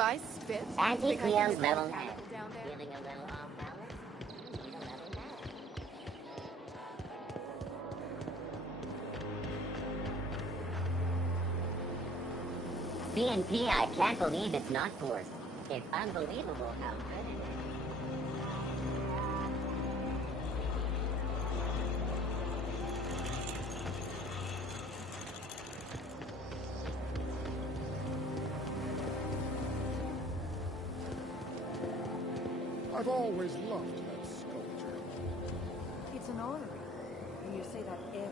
I spit, Anti-Cleo's level down 10. there? Feeling a little off balance? Need a level balance. CNP, I can't believe it's not forced. It's unbelievable how good it is. I've always loved that sculpture. It's an orrery. And you say that every time.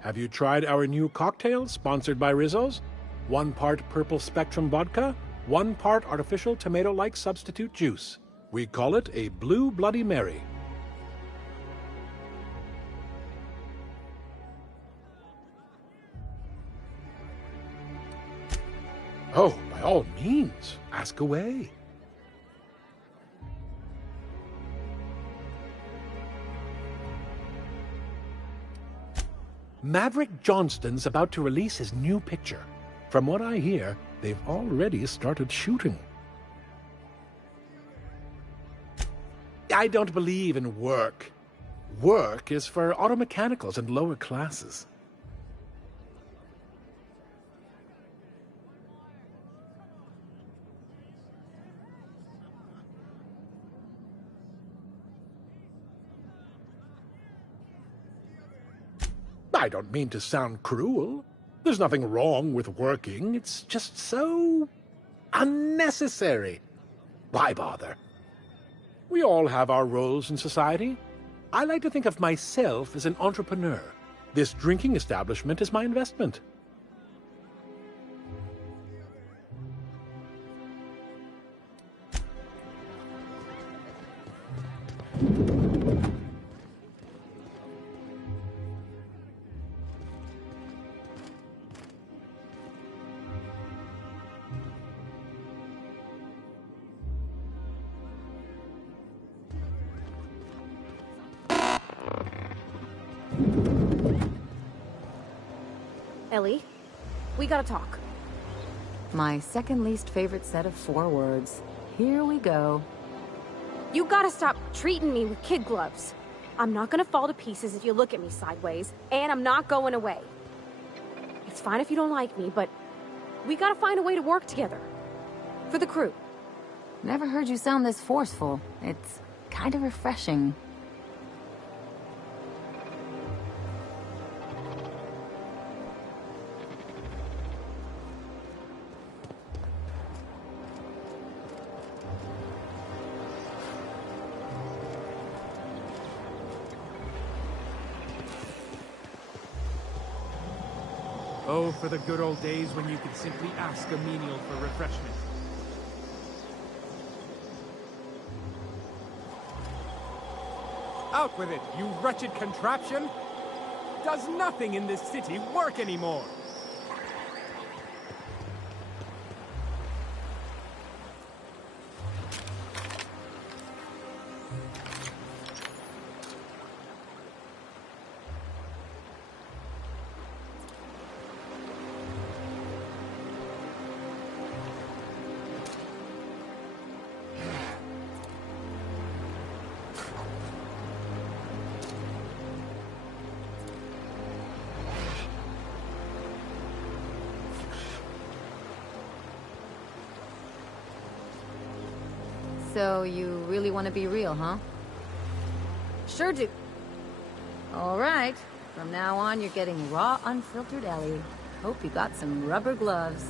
Have you tried our new cocktail sponsored by Rizzo's? 1 part Purple Spectrum vodka, 1 part artificial tomato-like substitute juice. We call it a Blue Bloody Mary. Oh, by all means, ask away. Maverick Johnston's about to release his new picture. From what I hear, they've already started shooting. I don't believe in work. Work is for auto mechanicals and lower classes. I don't mean to sound cruel. There's nothing wrong with working. It's just so unnecessary. Why bother? We all have our roles in society. I like to think of myself as an entrepreneur. This drinking establishment is my investment. Ellie, we gotta talk. My second least favorite set of 4 words. Here we go. You gotta stop treating me with kid gloves. I'm not gonna fall to pieces if you look at me sideways, and I'm not going away. It's fine if you don't like me, but we gotta find a way to work together. For the crew. Never heard you sound this forceful. It's kind of refreshing. Oh, for the good old days when you could simply ask a menial for refreshment. Out with it, you wretched contraption! Does nothing in this city work anymore? So you really want to be real, huh? Sure do. All right. From now on, you're getting raw, unfiltered Ellie. Hope you got some rubber gloves.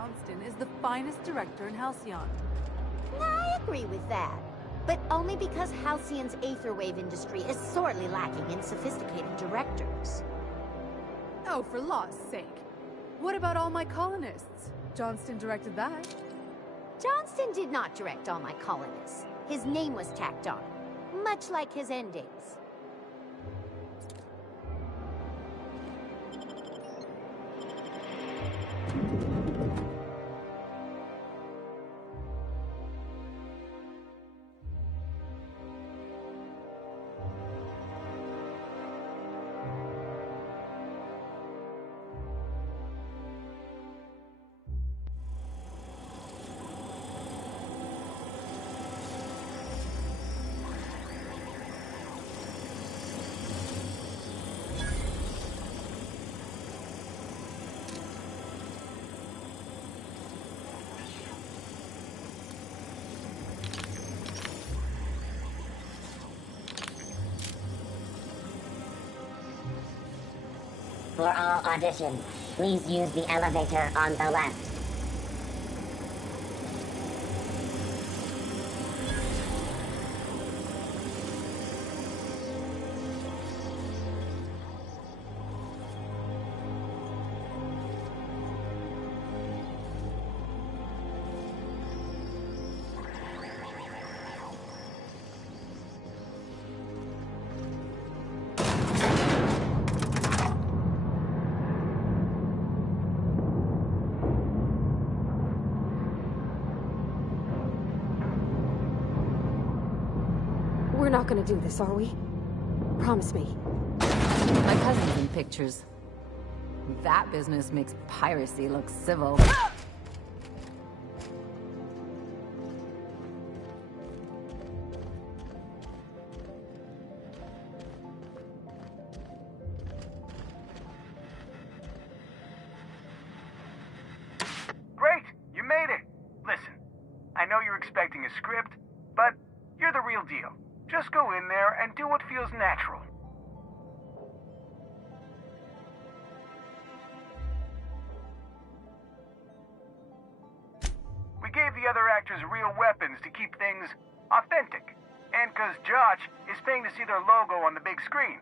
Johnston is the finest director in Halcyon. I agree with that. But only because Halcyon's aetherwave industry is sorely lacking in sophisticated directors. Oh, for law's sake. What about All My Colonists? Johnston directed that. Johnston did not direct All My Colonists. His name was tacked on, much like his endings. For all auditions, please use the elevator on the left. We're not gonna do this, are we? Promise me. My cousin's in pictures. That business makes piracy look civil. Great! You made it! Listen, I know you're expecting a script, but you're the real deal. Just go in there and do what feels natural. We gave the other actors real weapons to keep things authentic. And 'cause Josh is paying to see their logo on the big screen.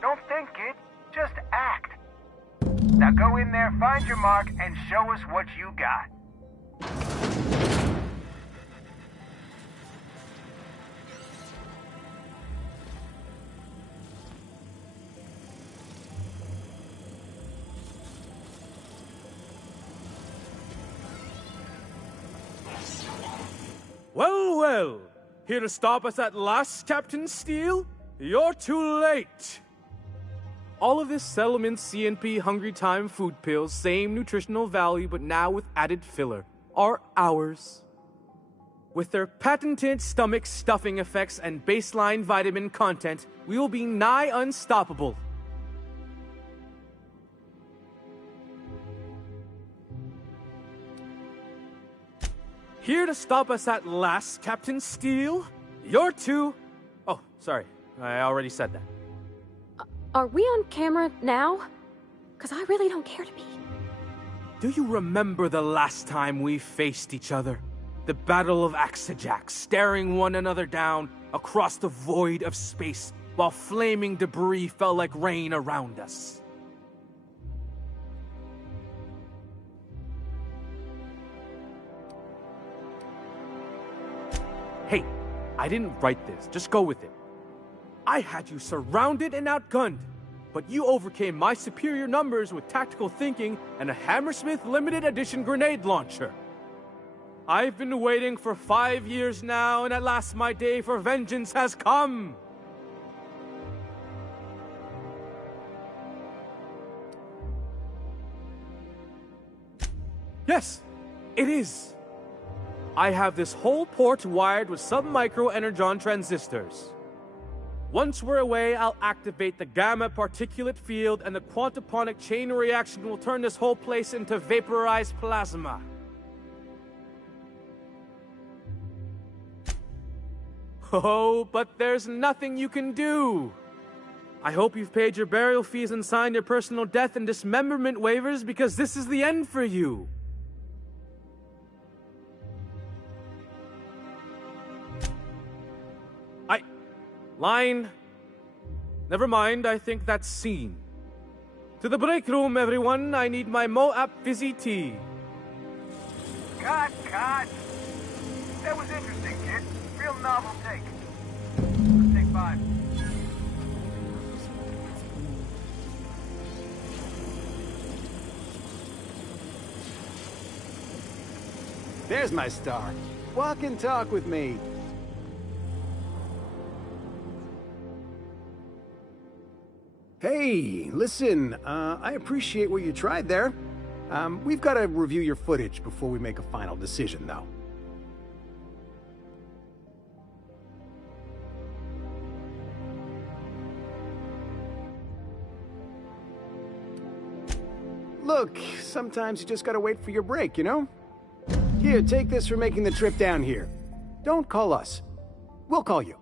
Don't think it, just act. Now go in there, find your mark, and show us what you got. Well, well. Here to stop us at last, Captain Steele? You're too late. All of this Settlement CNP Hungry Time food pills, same nutritional value, but now with added filler, are ours. With their patented stomach stuffing effects and baseline vitamin content, we will be nigh unstoppable. Here to stop us at last, Captain Steele? You're too... Oh, sorry. I already said that. Are we on camera now? Because I really don't care to be. Do you remember the last time we faced each other? The Battle of Axejack, staring one another down across the void of space while flaming debris fell like rain around us. Hey, I didn't write this. Just go with it. I had you surrounded and outgunned, but you overcame my superior numbers with tactical thinking and a Hammersmith limited edition grenade launcher. I've been waiting for 5 years now, and at last my day for vengeance has come. Yes, it is. I have this whole port wired with sub-micro energon transistors. Once we're away, I'll activate the gamma particulate field, and the quantaponic chain reaction will turn this whole place into vaporized plasma. Oh, but there's nothing you can do. I hope you've paid your burial fees and signed your personal death and dismemberment waivers, because this is the end for you. Line. Never mind, I think that's scene. To the break room, everyone. I need my Moab fizzy tea. Cut! That was interesting, kid. Real novel take. Take 5. There's my star. Walk and talk with me. Hey, listen, I appreciate what you tried there. We've got to review your footage before we make a final decision, though. Look, sometimes you just gotta wait for your break, you know? Here, take this for making the trip down here. Don't call us. We'll call you.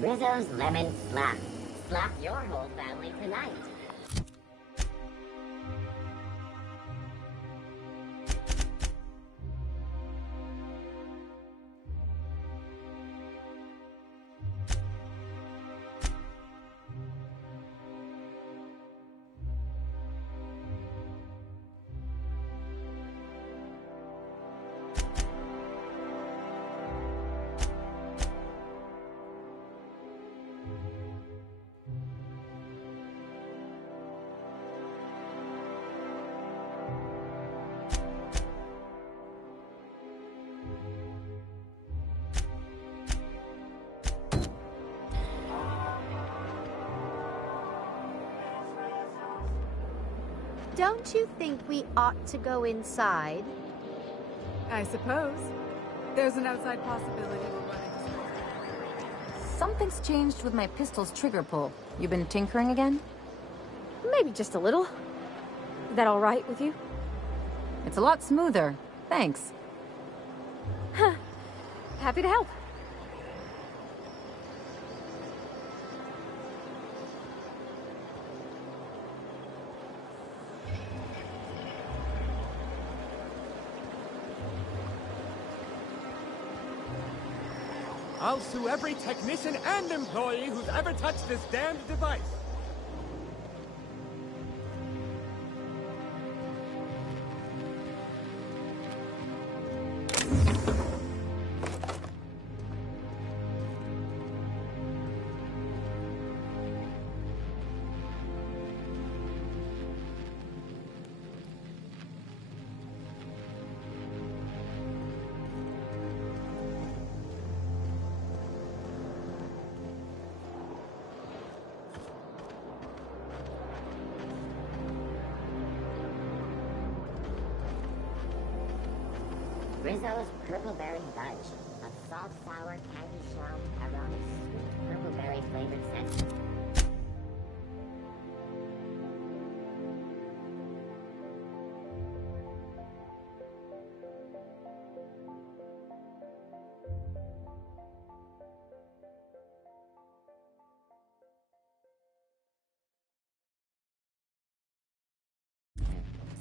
Rizzo's Lemon Slap. Slap your whole family tonight. Don't you think we ought to go inside? I suppose. There's an outside possibility we'll run into. Something's changed with my pistol's trigger pull. You been tinkering again? Maybe just a little. Is that all right with you? It's a lot smoother. Thanks. Happy to help. I'll sue every technician and employee who's ever touched this damned device. Rizzo's Purpleberry Fudge. A salt sour candy shell aromatic sweet purpleberry flavored scent.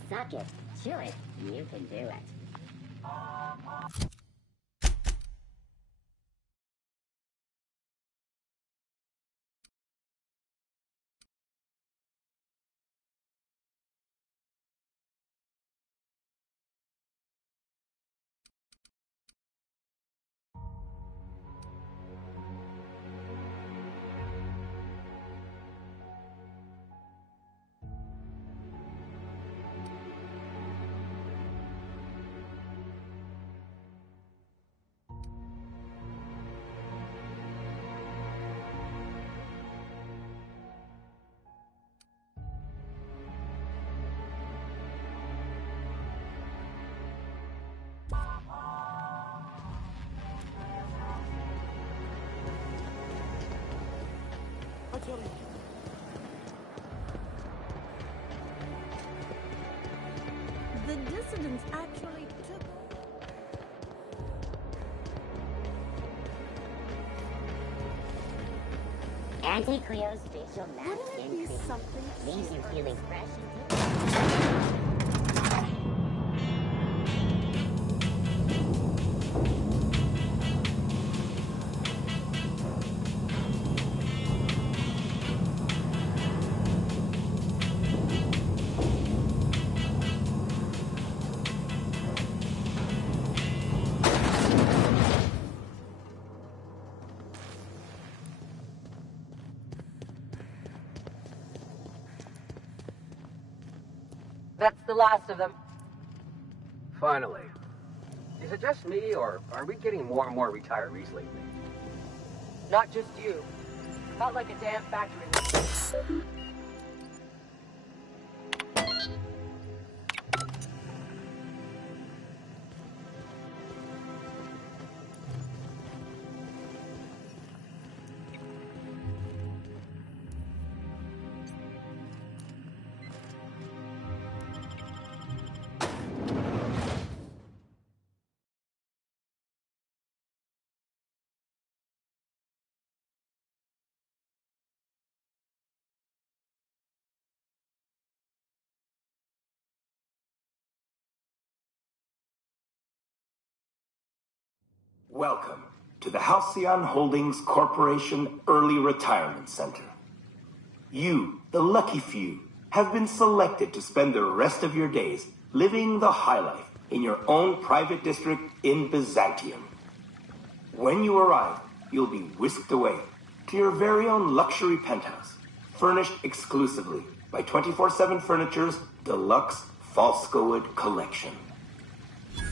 Suck it, chew it, you can do it. The dissidents actually took... Anti-Cleo's facial mask increase leaves you feeling fresh and That's the last of them. Finally. Is it just me, or are we getting more and more retirees lately? Not just you. Felt like a damn factory. Welcome to the Halcyon Holdings Corporation Early Retirement Center. You, the lucky few, have been selected to spend the rest of your days living the high life in your own private district in Byzantium. When you arrive, you'll be whisked away to your very own luxury penthouse, furnished exclusively by 24/7 Furniture's deluxe Falscowood collection.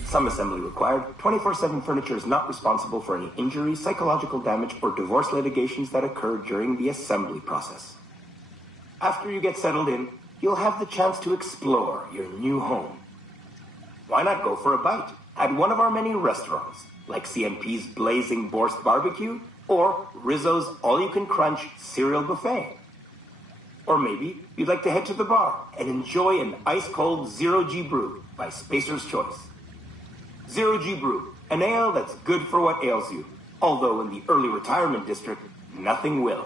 Some assembly required. 24/7 Furniture is not responsible for any injuries, psychological damage, or divorce litigations that occur during the assembly process. After you get settled in, you'll have the chance to explore your new home. Why not go for a bite at one of our many restaurants, like CNP's Blazing Borst Barbecue or Rizzo's All-You-Can-Crunch Cereal Buffet? Or maybe you'd like to head to the bar and enjoy an ice-cold Zero-G Brew by Spacer's Choice. Zero-G Brew, an ale that's good for what ails you, although in the early retirement district, nothing will.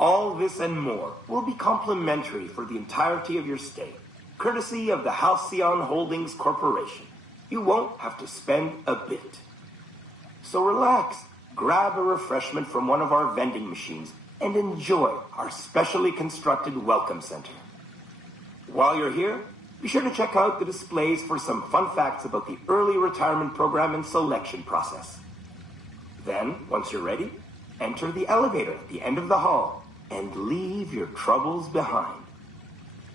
All this and more will be complimentary for the entirety of your stay, courtesy of the Halcyon Holdings Corporation. You won't have to spend a bit. So relax, grab a refreshment from one of our vending machines, and enjoy our specially constructed welcome center. While you're here, be sure to check out the displays for some fun facts about the early retirement program and selection process. Then, once you're ready, enter the elevator at the end of the hall and leave your troubles behind.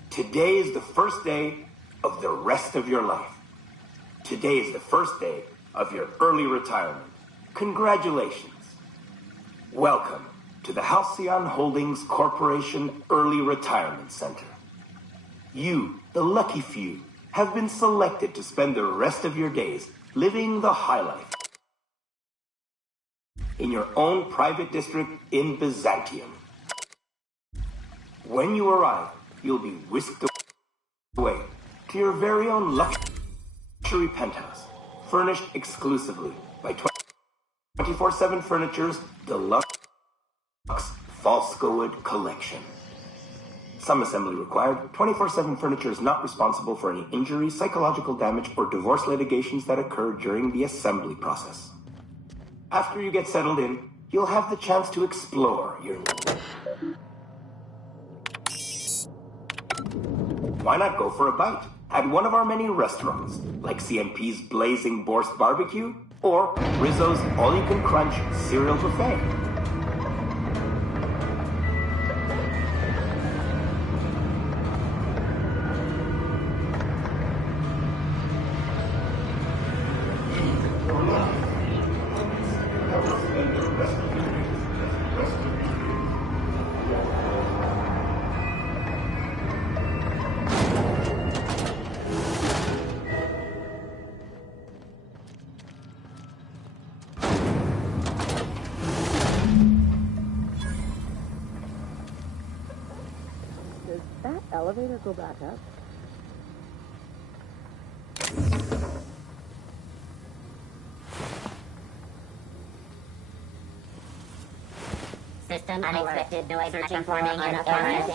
Today is the first day of the rest of your life. Today is the first day of your early retirement. Congratulations. Welcome to the Halcyon Holdings Corporation Early Retirement Center. You, the lucky few, have been selected to spend the rest of your days living the high life in your own private district in Byzantium. When you arrive, you'll be whisked away to your very own luxury penthouse, furnished exclusively by 24/7 Furniture's deluxe Falscowood collection. Some assembly required. 24/7 Furniture is not responsible for any injury, psychological damage, or divorce litigations that occur during the assembly process. After you get settled in, you'll have the chance to explore your... Why not go for a bite at one of our many restaurants, like CMP's Blazing Borscht Barbecue or Rizzo's All-You-Can-Crunch Cereal Buffet? Elevator go back up? System unexpected noise performing in progress.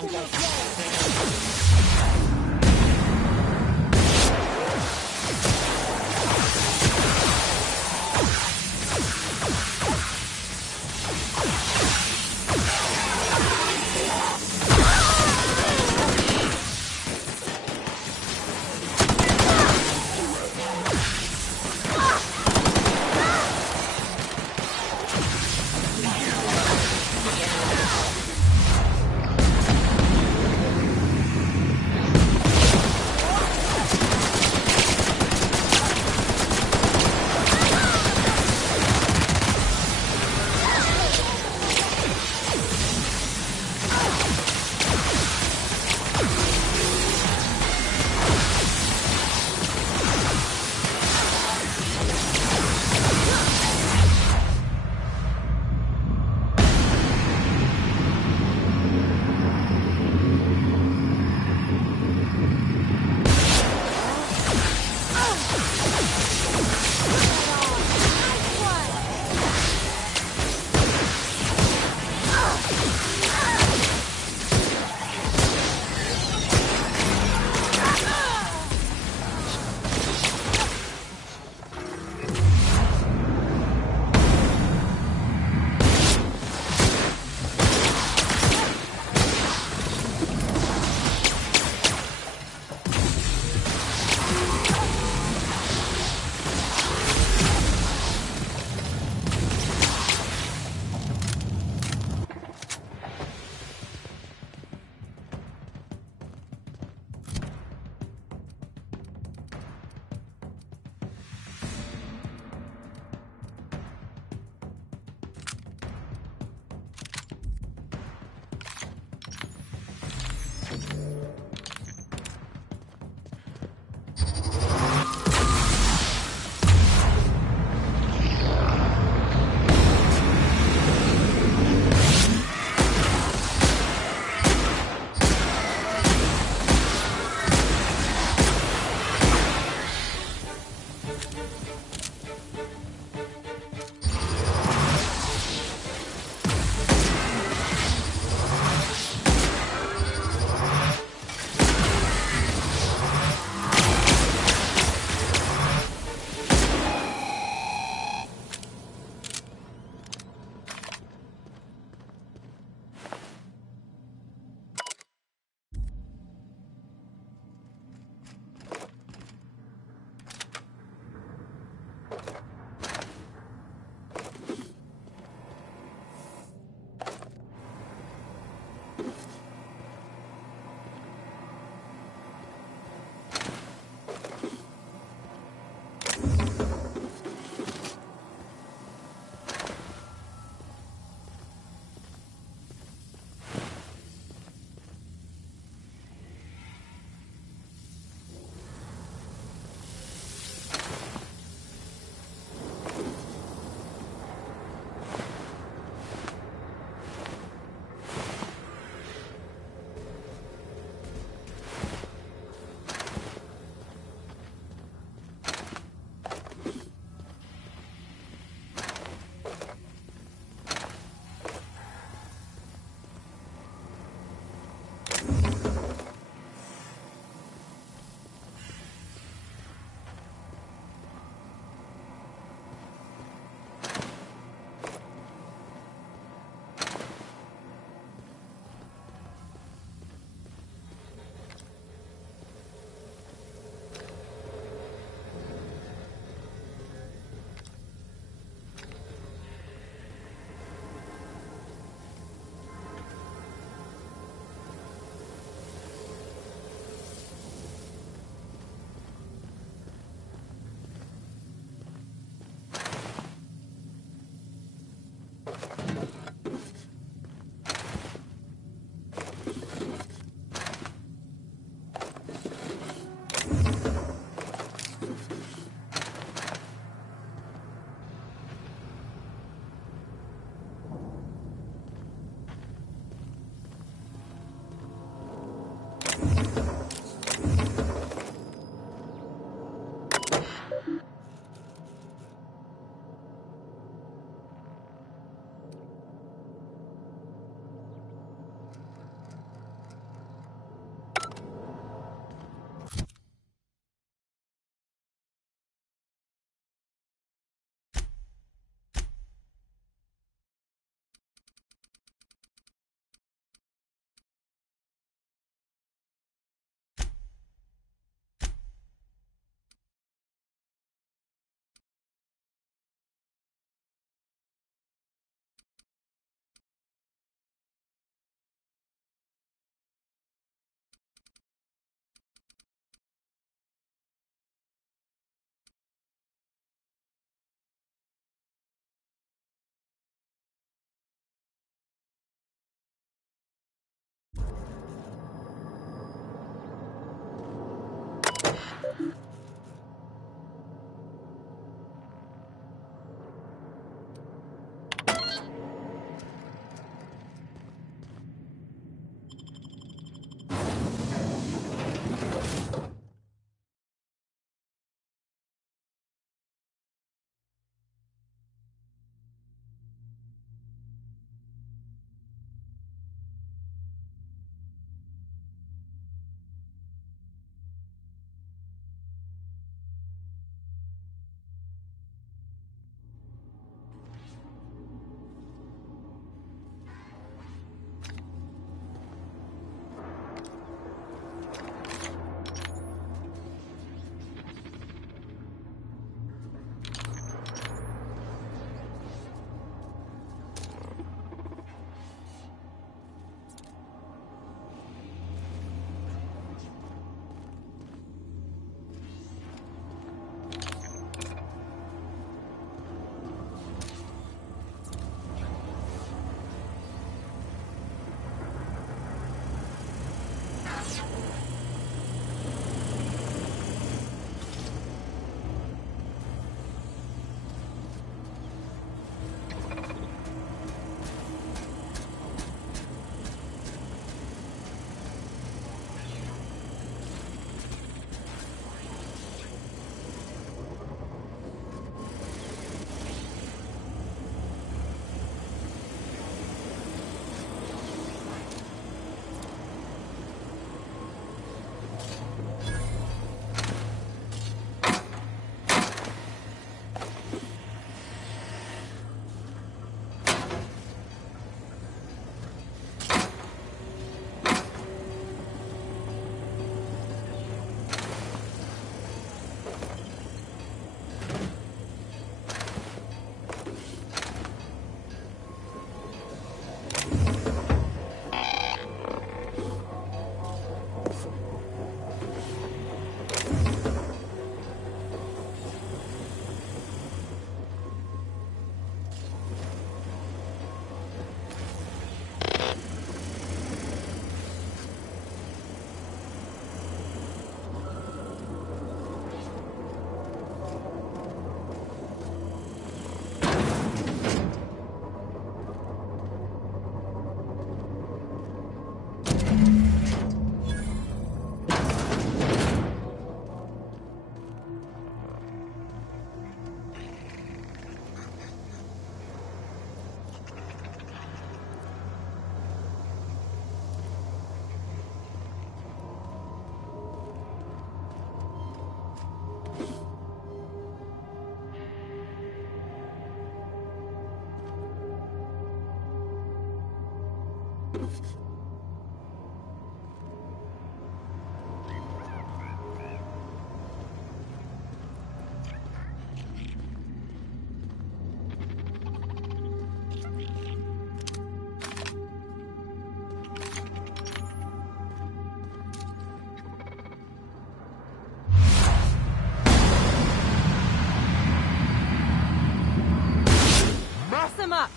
Mess him up!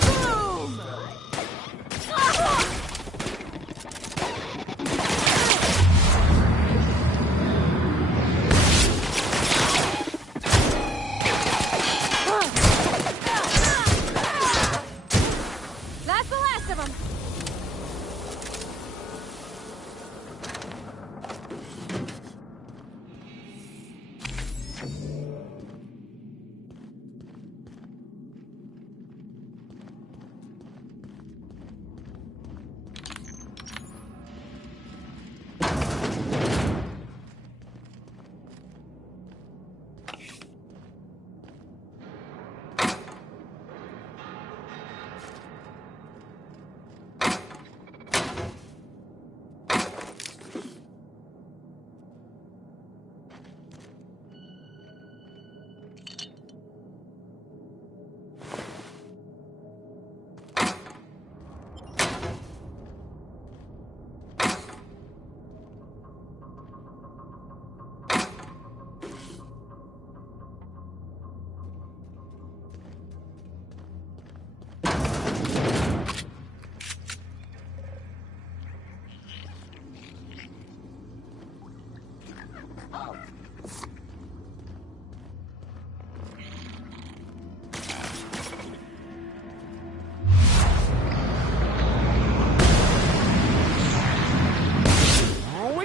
Boom! That's the last of them!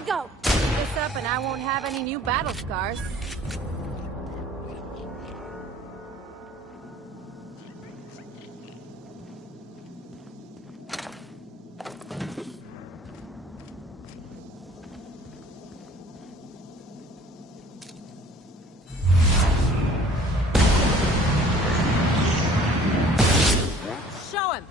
Go! This up and I won't have any new battle scars. Show him!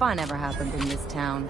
fun ever happened in this town.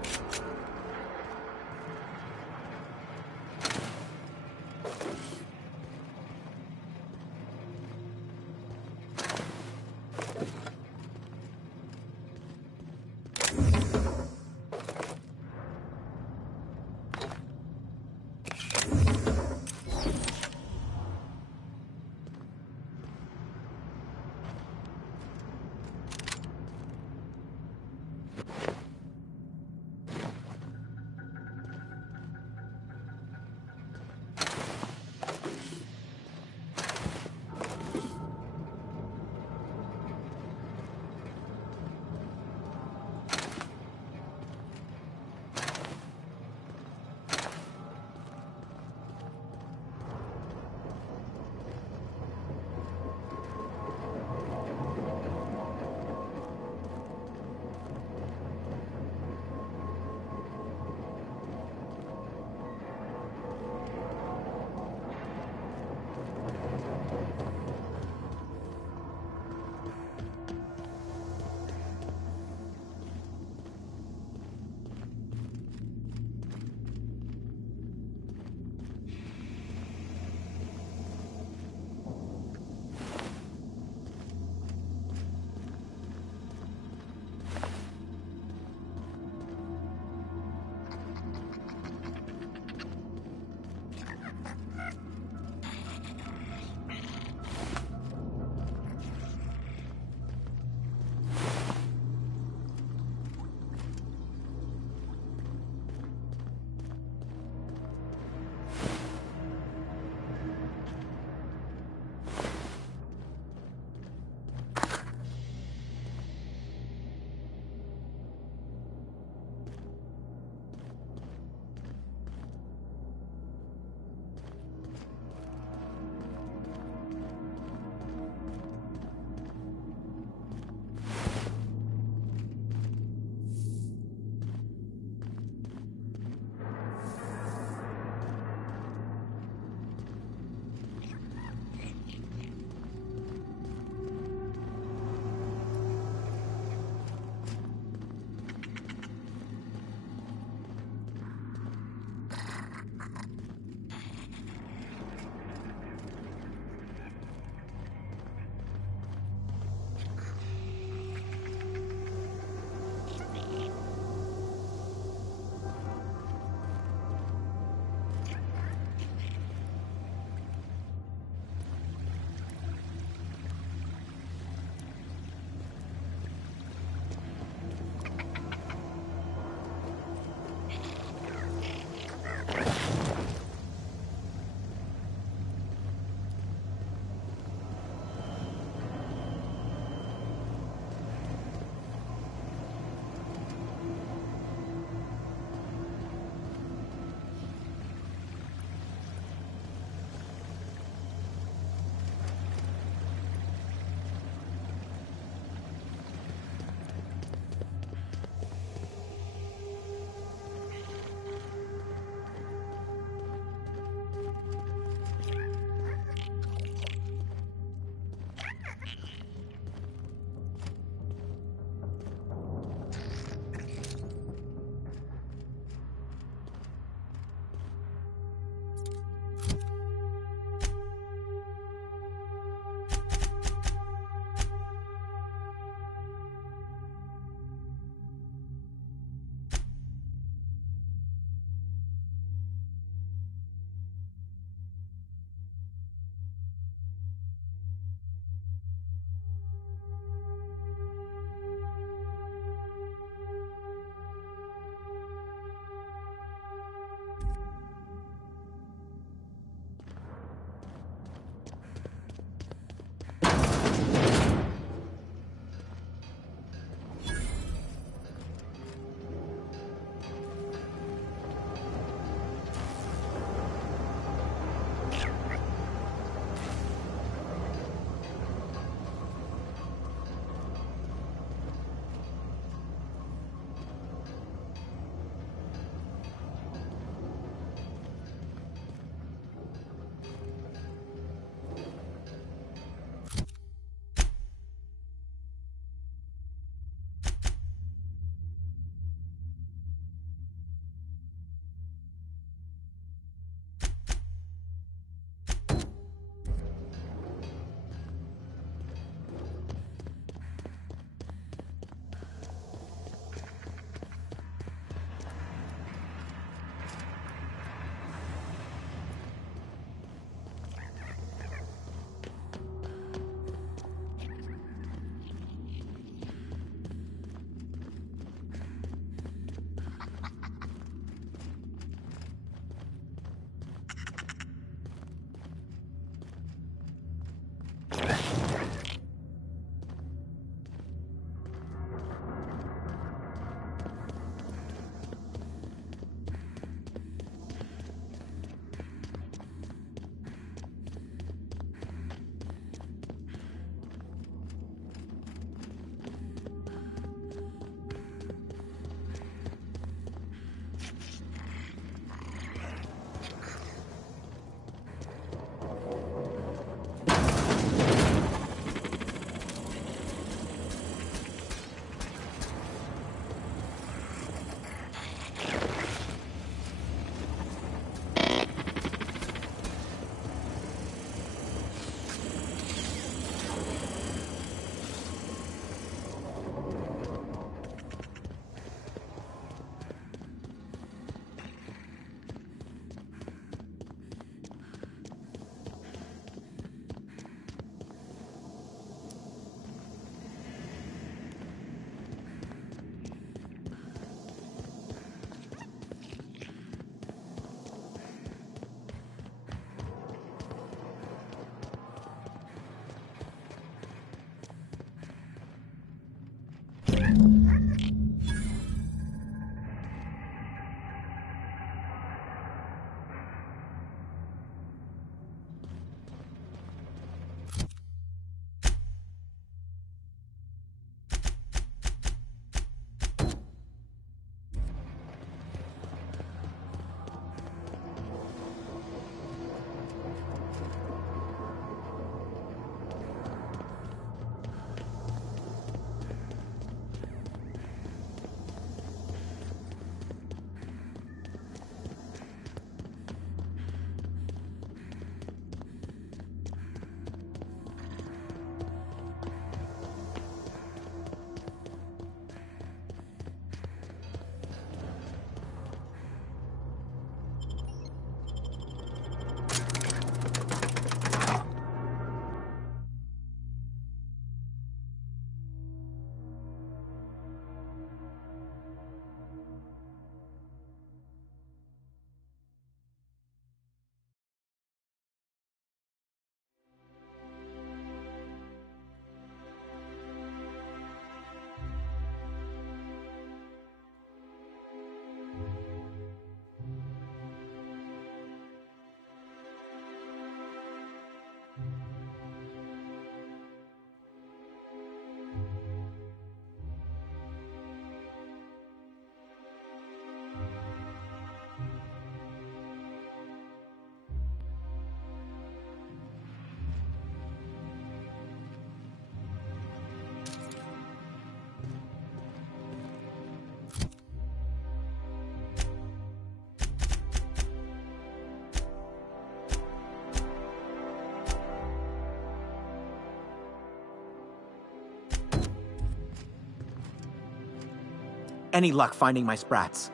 any luck finding my sprats.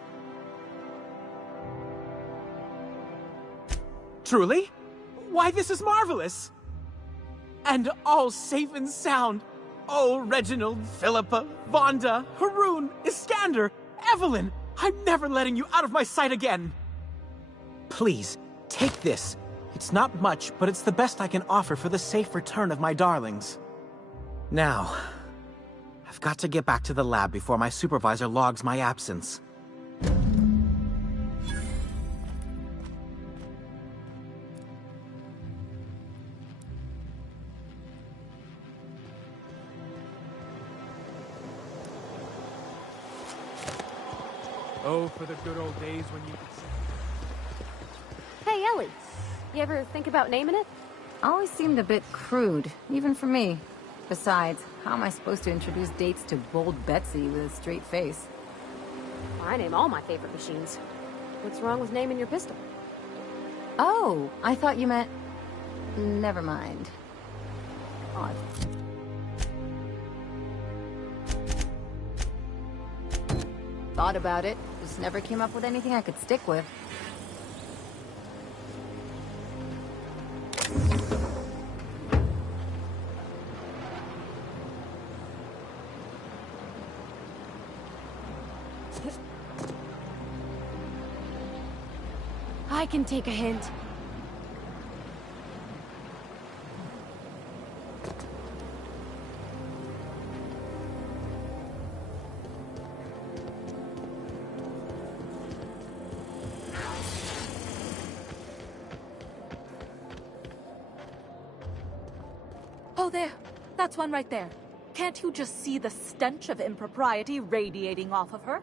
Truly? Why, this is marvelous! And all safe and sound. Oh, Reginald, Philippa, Vonda, Haroon, Iskander, Evelyn, I'm never letting you out of my sight again. Please, take this. It's not much, but it's the best I can offer for the safe return of my darlings. Now, I've got to get back to the lab before my supervisor logs my absence. Oh, for the good old days when you could see. Hey, Ellie. You ever think about naming it? Always seemed a bit crude, even for me. Besides, how am I supposed to introduce dates to Bold Betsy with a straight face? I name all my favorite machines. What's wrong with naming your pistol? Oh, I thought you meant... Never mind. Odd. Thought about it, just never came up with anything I could stick with. I can take a hint. Oh, there. That's one right there. Can't you just see the stench of impropriety radiating off of her?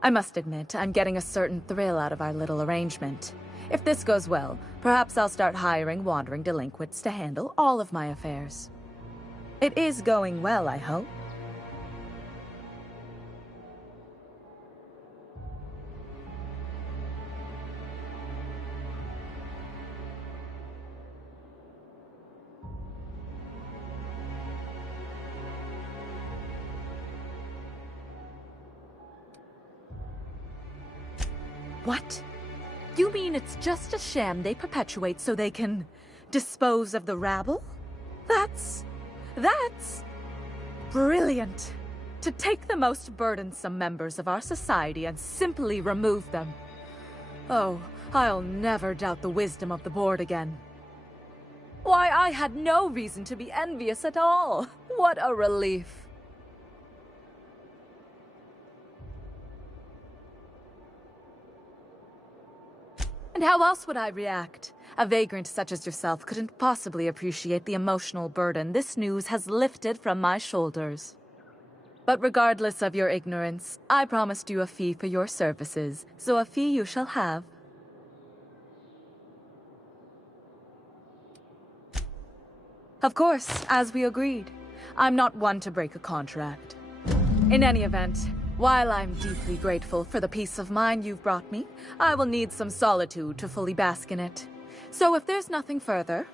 I must admit, I'm getting a certain thrill out of our little arrangement. If this goes well, perhaps I'll start hiring wandering delinquents to handle all of my affairs. It is going well, I hope. What? You mean it's just a sham they perpetuate so they can dispose of the rabble? That's brilliant. To take the most burdensome members of our society and simply remove them. Oh, I'll never doubt the wisdom of the board again. Why, I had no reason to be envious at all. What a relief. And how else would I react? A vagrant such as yourself couldn't possibly appreciate the emotional burden this news has lifted from my shoulders. But regardless of your ignorance, I promised you a fee for your services, so a fee you shall have. Of course, as we agreed. I'm not one to break a contract. In any event, while I'm deeply grateful for the peace of mind you've brought me, I will need some solitude to fully bask in it. So if there's nothing further...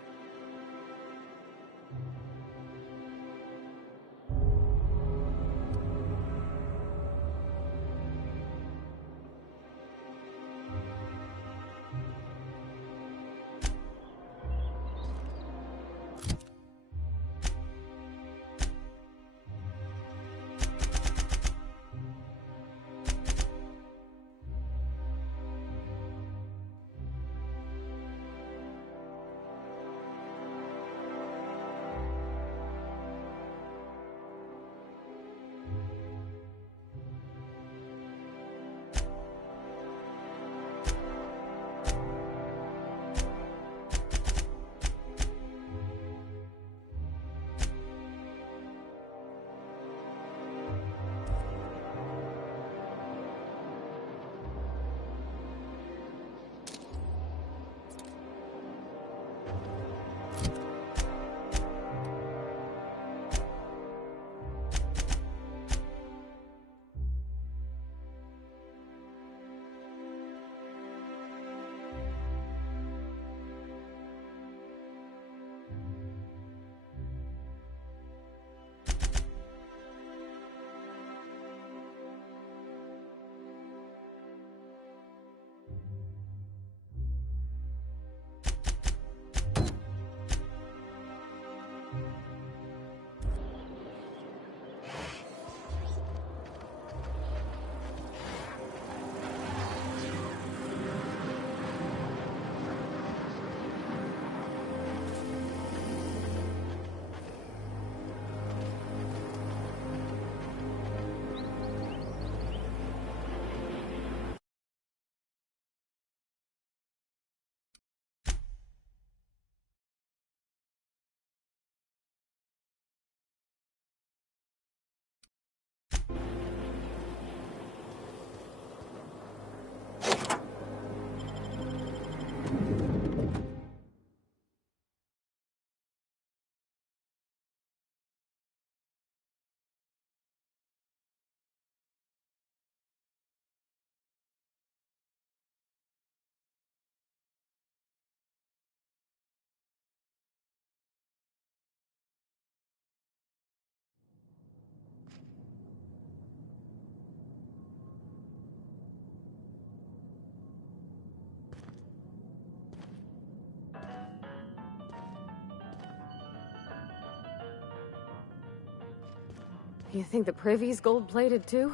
You think the privy's gold-plated too?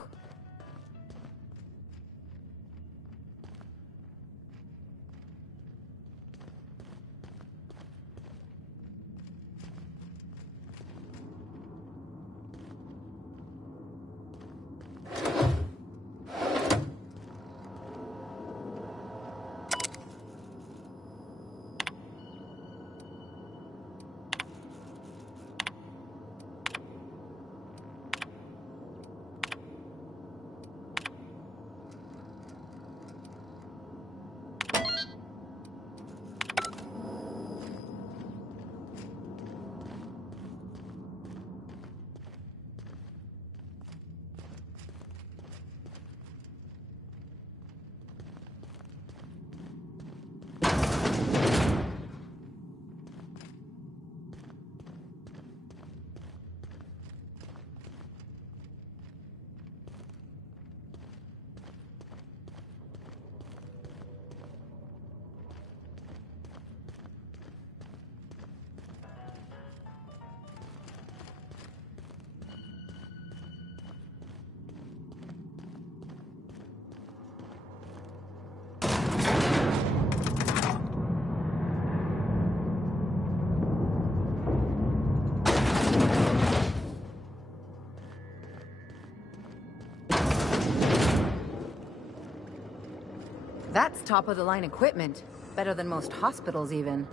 That's top-of-the-line equipment. Better than most hospitals, even.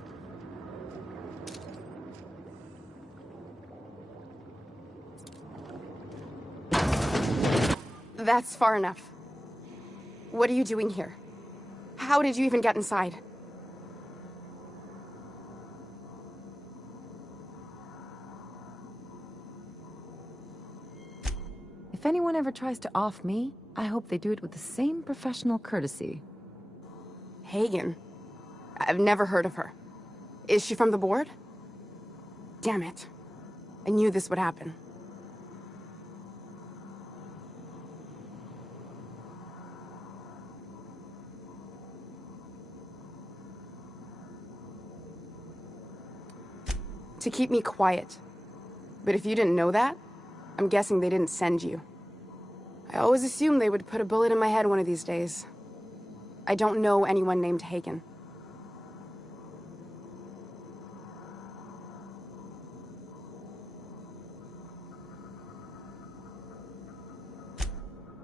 That's far enough. What are you doing here? How did you even get inside? If anyone ever tries to off me, I hope they do it with the same professional courtesy. Hagen? I've never heard of her. Is she from the board? Damn it. I knew this would happen. To keep me quiet. But if you didn't know that, I'm guessing they didn't send you. I always assumed they would put a bullet in my head one of these days. I don't know anyone named Hagen.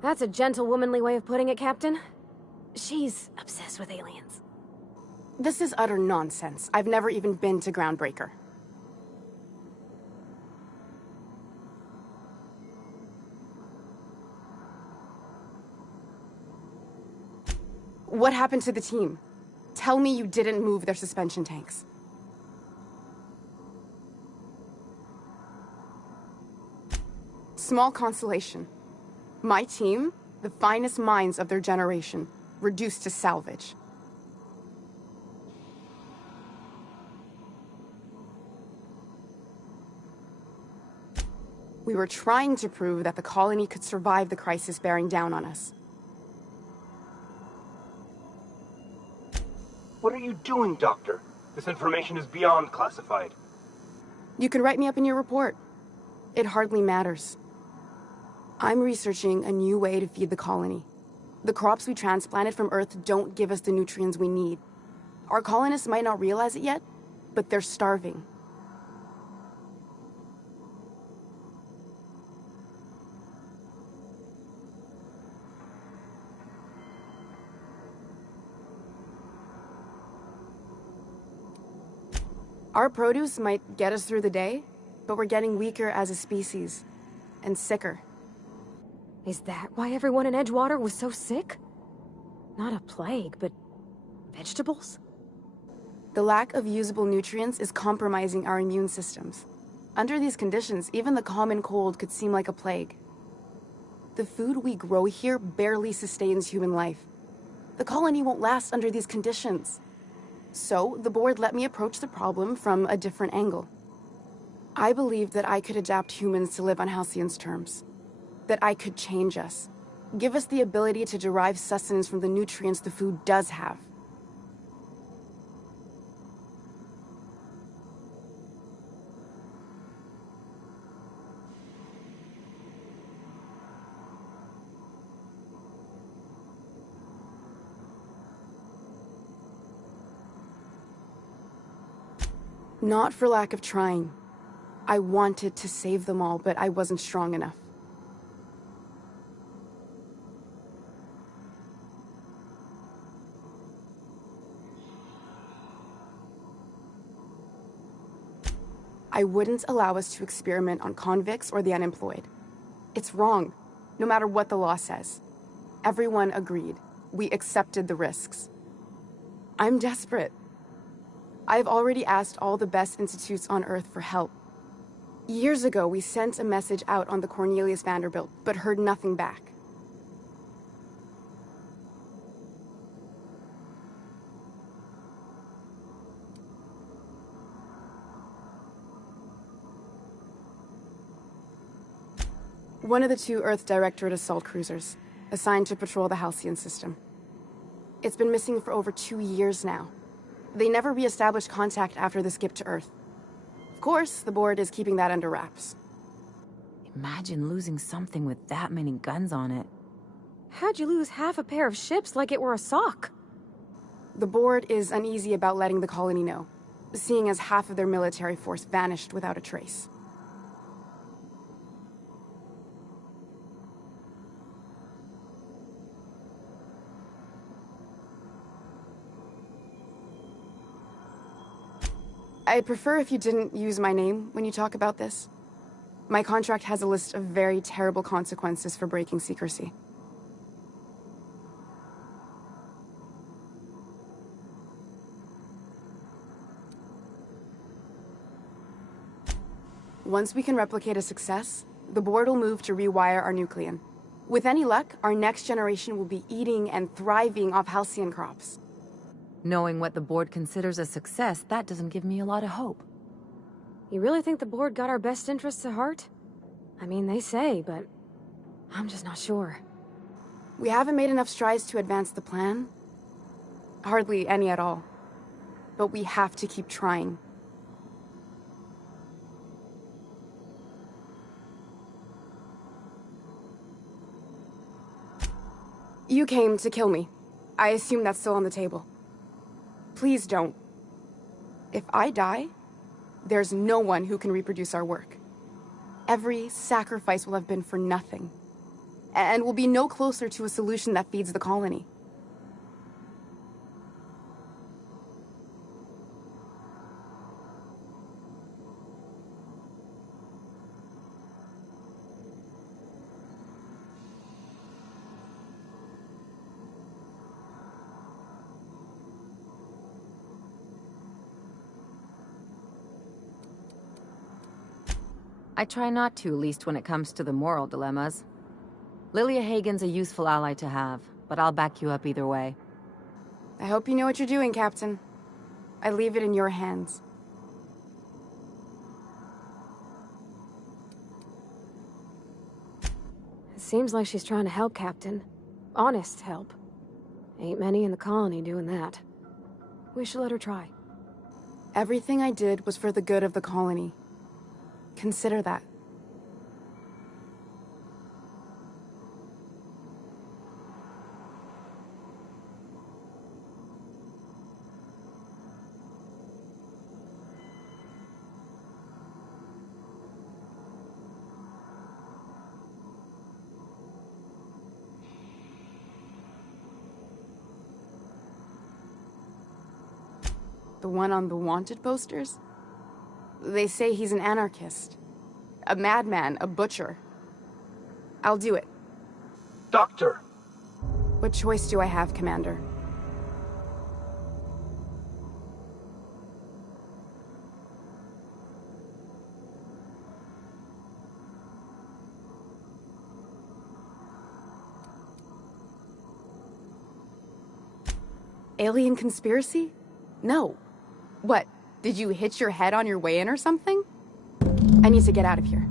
That's a gentlewomanly way of putting it, Captain. She's obsessed with aliens. This is utter nonsense. I've never even been to Groundbreaker. What happened to the team? Tell me you didn't move their suspension tanks. Small consolation. My team, the finest minds of their generation, reduced to salvage. We were trying to prove that the colony could survive the crisis bearing down on us. What are you doing, Doctor? This information is beyond classified. You can write me up in your report. It hardly matters. I'm researching a new way to feed the colony. The crops we transplanted from Earth don't give us the nutrients we need. Our colonists might not realize it yet, but they're starving. Our produce might get us through the day, but we're getting weaker as a species, and sicker. Is that why everyone in Edgewater was so sick? Not a plague, but vegetables? The lack of usable nutrients is compromising our immune systems. Under these conditions, even the common cold could seem like a plague. The food we grow here barely sustains human life. The colony won't last under these conditions. So, the board let me approach the problem from a different angle. I believed that I could adapt humans to live on Halcyon's terms. That I could change us. Give us the ability to derive sustenance from the nutrients the food does have. Not for lack of trying. I wanted to save them all, but I wasn't strong enough. I wouldn't allow us to experiment on convicts or the unemployed. It's wrong, no matter what the law says. Everyone agreed. We accepted the risks. I'm desperate. I've already asked all the best institutes on Earth for help. Years ago, we sent a message out on the Cornelius Vanderbilt, but heard nothing back. One of the 2 Earth Directorate assault cruisers, assigned to patrol the Halcyon system. It's been missing for over 2 years now. They never re-established contact after the skip to Earth. Of course, the board is keeping that under wraps. Imagine losing something with that many guns on it. How'd you lose half a pair of ships like it were a sock? The board is uneasy about letting the colony know, seeing as half of their military force vanished without a trace. I'd prefer if you didn't use my name when you talk about this. My contract has a list of very terrible consequences for breaking secrecy. Once we can replicate a success, the board will move to rewire our nucleon. With any luck, our next generation will be eating and thriving off Halcyon crops. Knowing what the board considers a success, that doesn't give me a lot of hope. You really think the board got our best interests at heart? I mean, they say, but I'm just not sure. We haven't made enough strides to advance the plan. Hardly any at all. But we have to keep trying. You came to kill me. I assume that's still on the table. Please don't. If I die, there's no one who can reproduce our work. Every sacrifice will have been for nothing. And we'll be no closer to a solution that feeds the colony. I try not to, least when it comes to the moral dilemmas. Lilia Hagen's a useful ally to have, but I'll back you up either way. I hope you know what you're doing, Captain. I leave it in your hands. It seems like she's trying to help, Captain. Honest help. Ain't many in the colony doing that. We should let her try. Everything I did was for the good of the colony. Consider that. The one on the wanted posters? They say he's an anarchist. A madman, a butcher. I'll do it. Doctor! What choice do I have, Commander? Alien conspiracy? No. What, did you hit your head on your way in or something? I need to get out of here.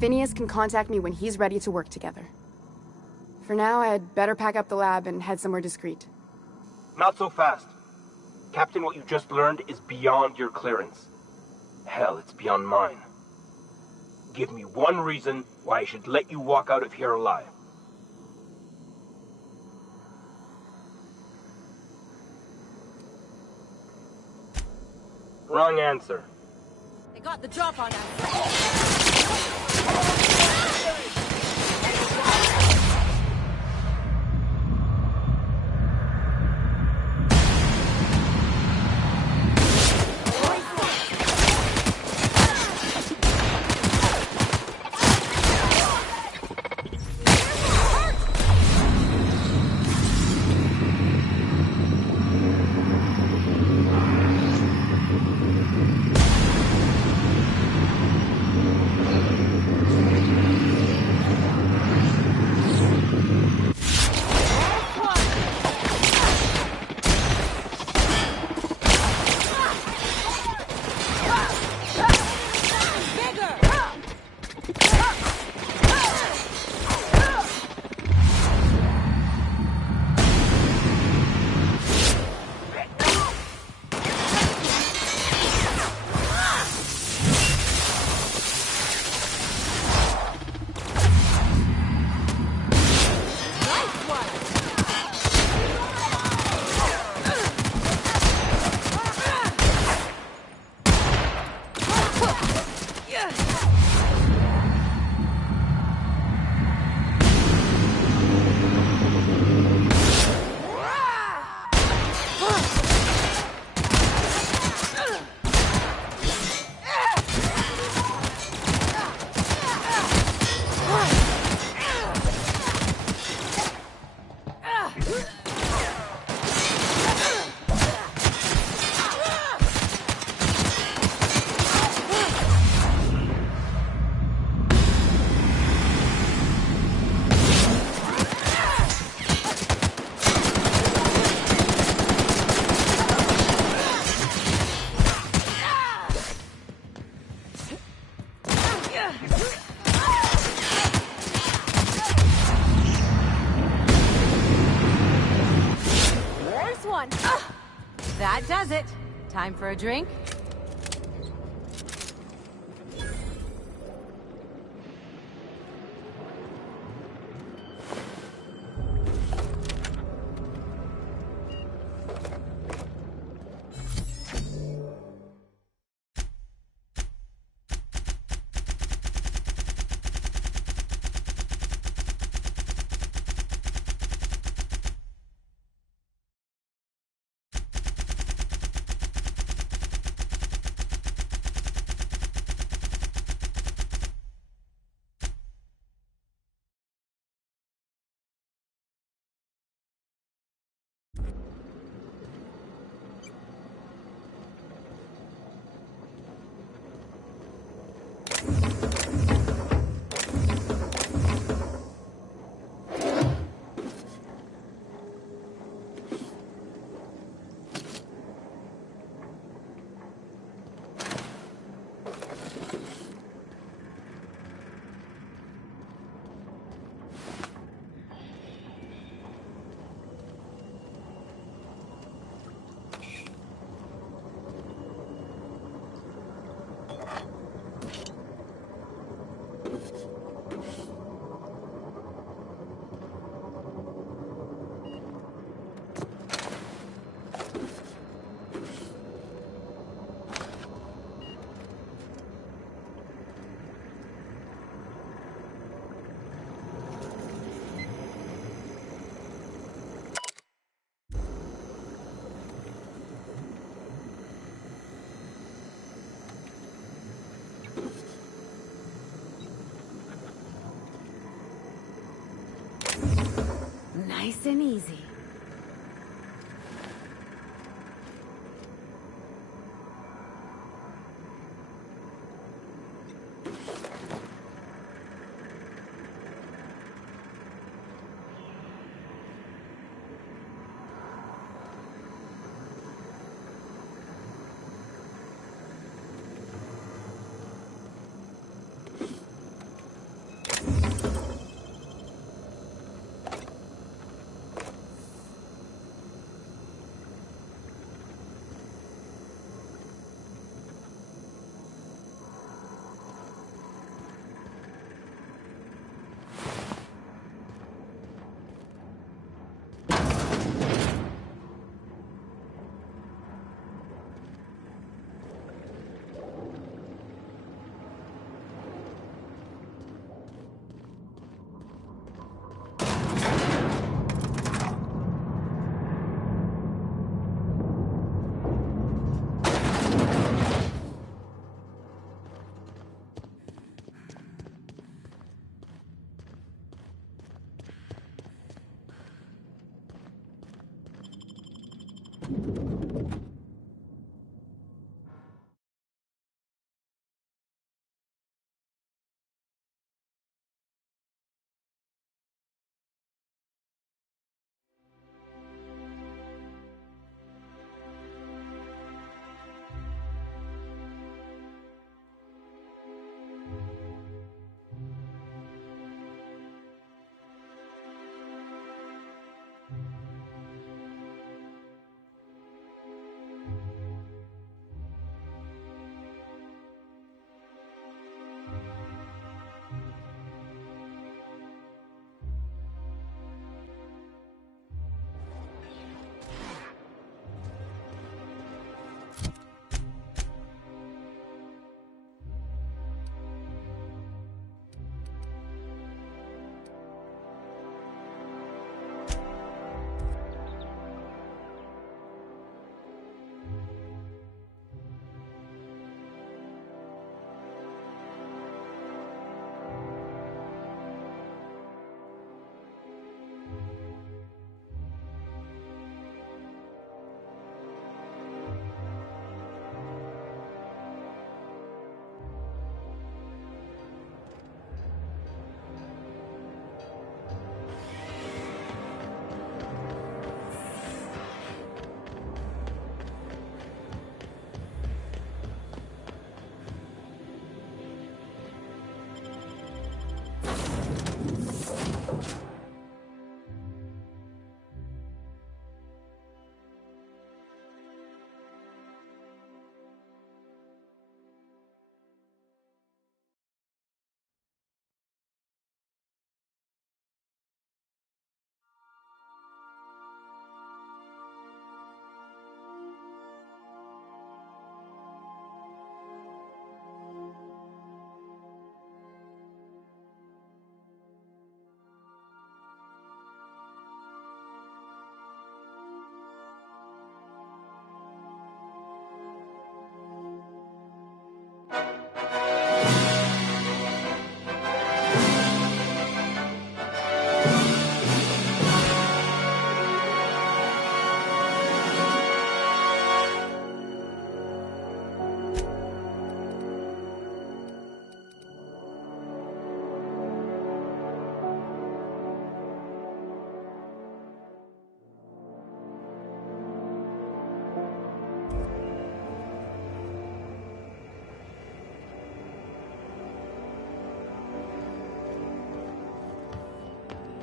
Phineas can contact me when he's ready to work together. For now, I'd better pack up the lab and head somewhere discreet. Not so fast. Captain, what you just learned is beyond your clearance. Hell, it's beyond mine. Give me one reason why I should let you walk out of here alive. Wrong answer. They got the drop on us. That does it. Time for a drink? Nice and easy.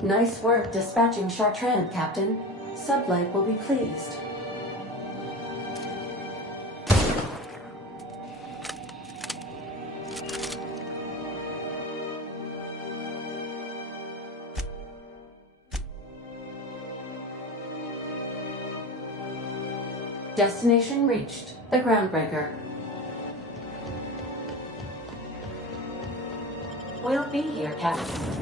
Nice work dispatching Chartrand, Captain. Sublight will be pleased. Destination reached. The Groundbreaker. We'll be here, Captain.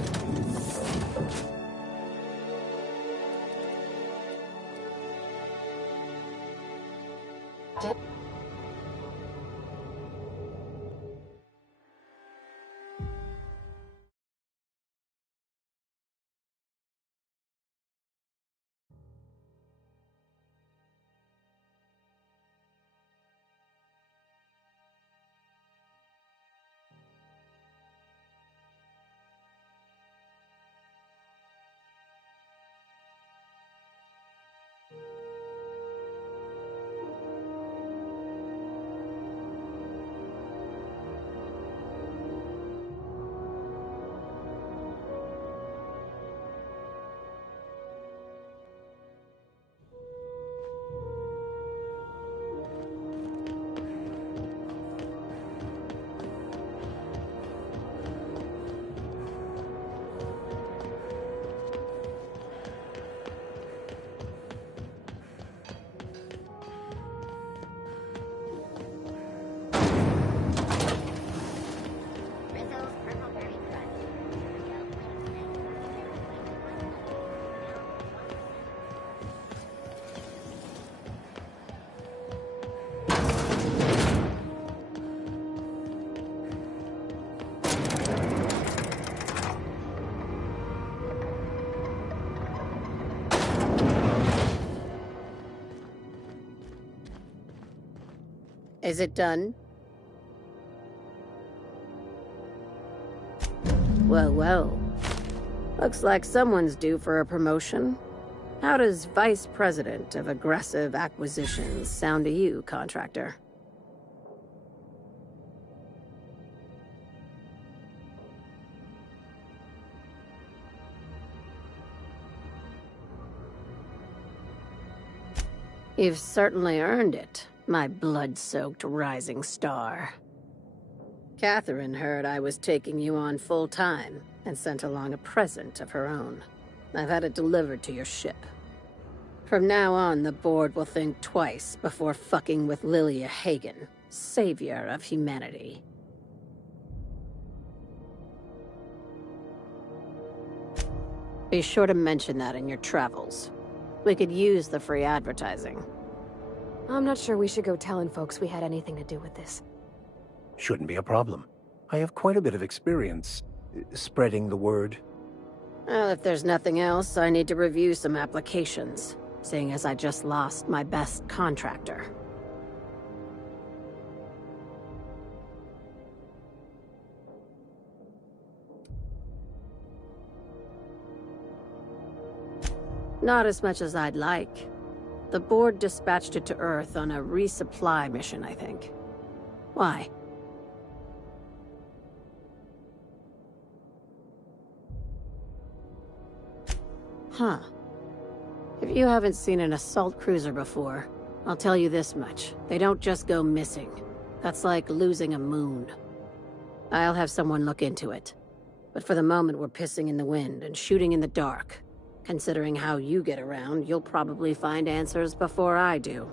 Is it done? Whoa, whoa. Looks like someone's due for a promotion. How does Vice President of Aggressive Acquisitions sound to you, contractor? You've certainly earned it, my blood-soaked rising star. Catherine heard I was taking you on full-time and sent along a present of her own. I've had it delivered to your ship. From now on, the board will think twice before fucking with Lilia Hagen, savior of humanity. Be sure to mention that in your travels. We could use the free advertising. I'm not sure we should go telling folks we had anything to do with this. Shouldn't be a problem. I have quite a bit of experience spreading the word. Well, if there's nothing else, I need to review some applications, seeing as I just lost my best contractor. Not as much as I'd like. The board dispatched it to Earth on a resupply mission, I think. Why? Huh. If you haven't seen an assault cruiser before, I'll tell you this much. They don't just go missing. That's like losing a moon. I'll have someone look into it. But for the moment, we're pissing in the wind and shooting in the dark. Considering how you get around, you'll probably find answers before I do.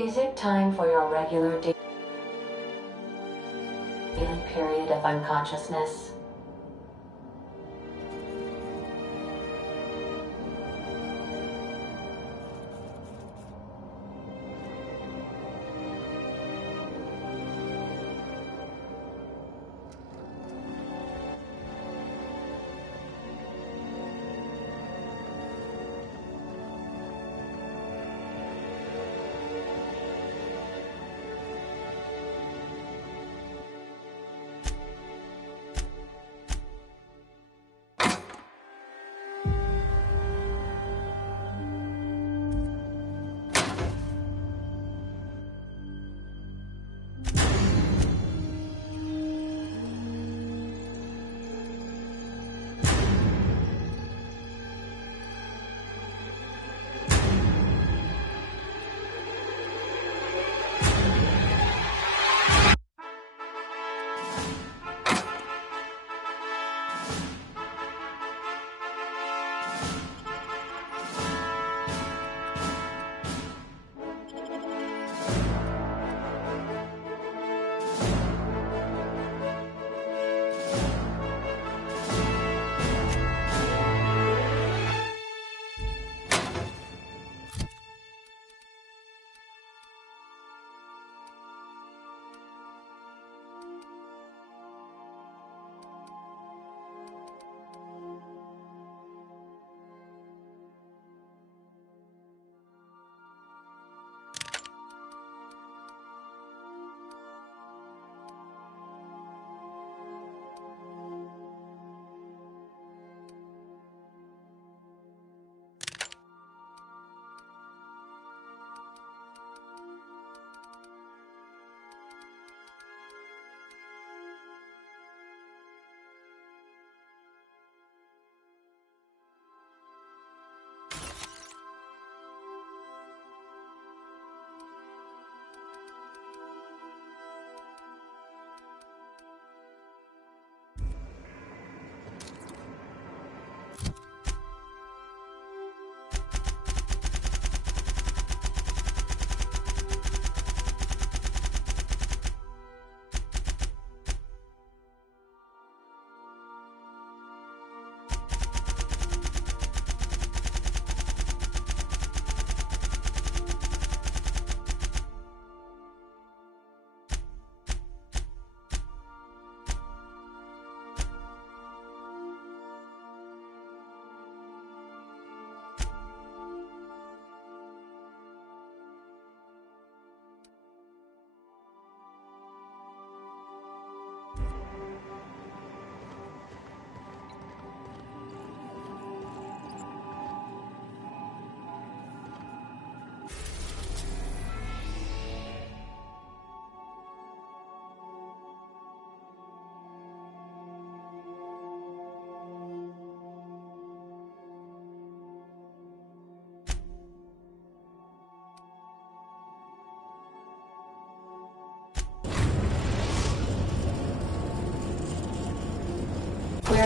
Is it time for your regular daily period of unconsciousness?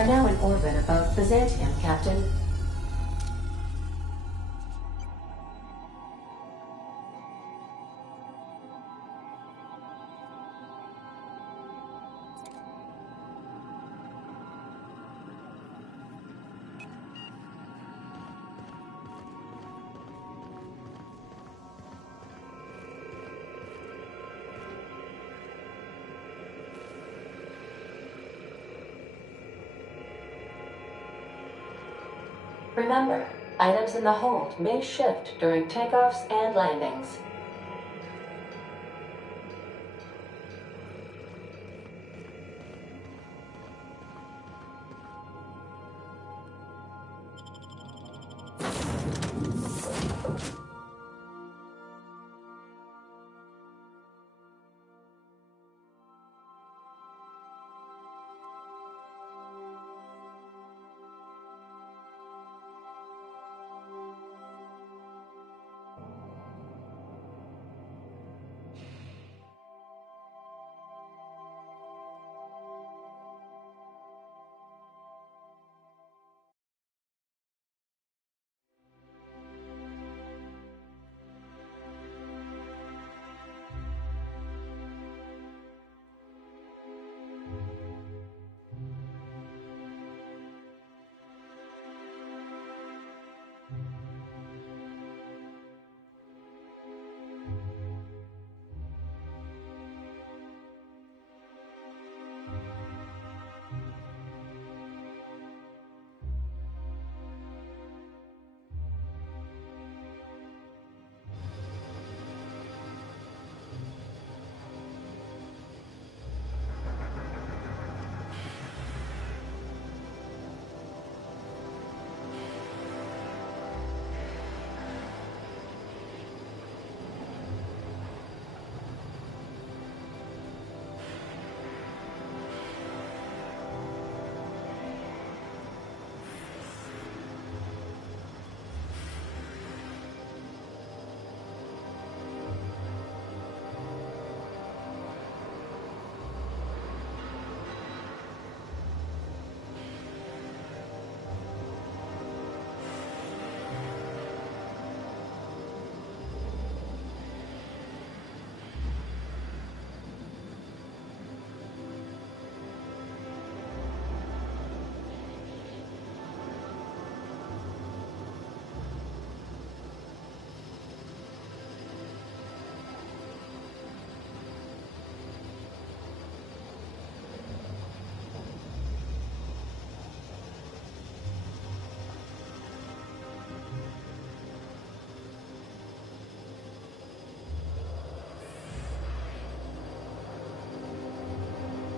are now in orbit above Byzantium, Captain. Remember, items in the hold may shift during takeoffs and landings.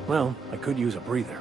Well, I could use a breather.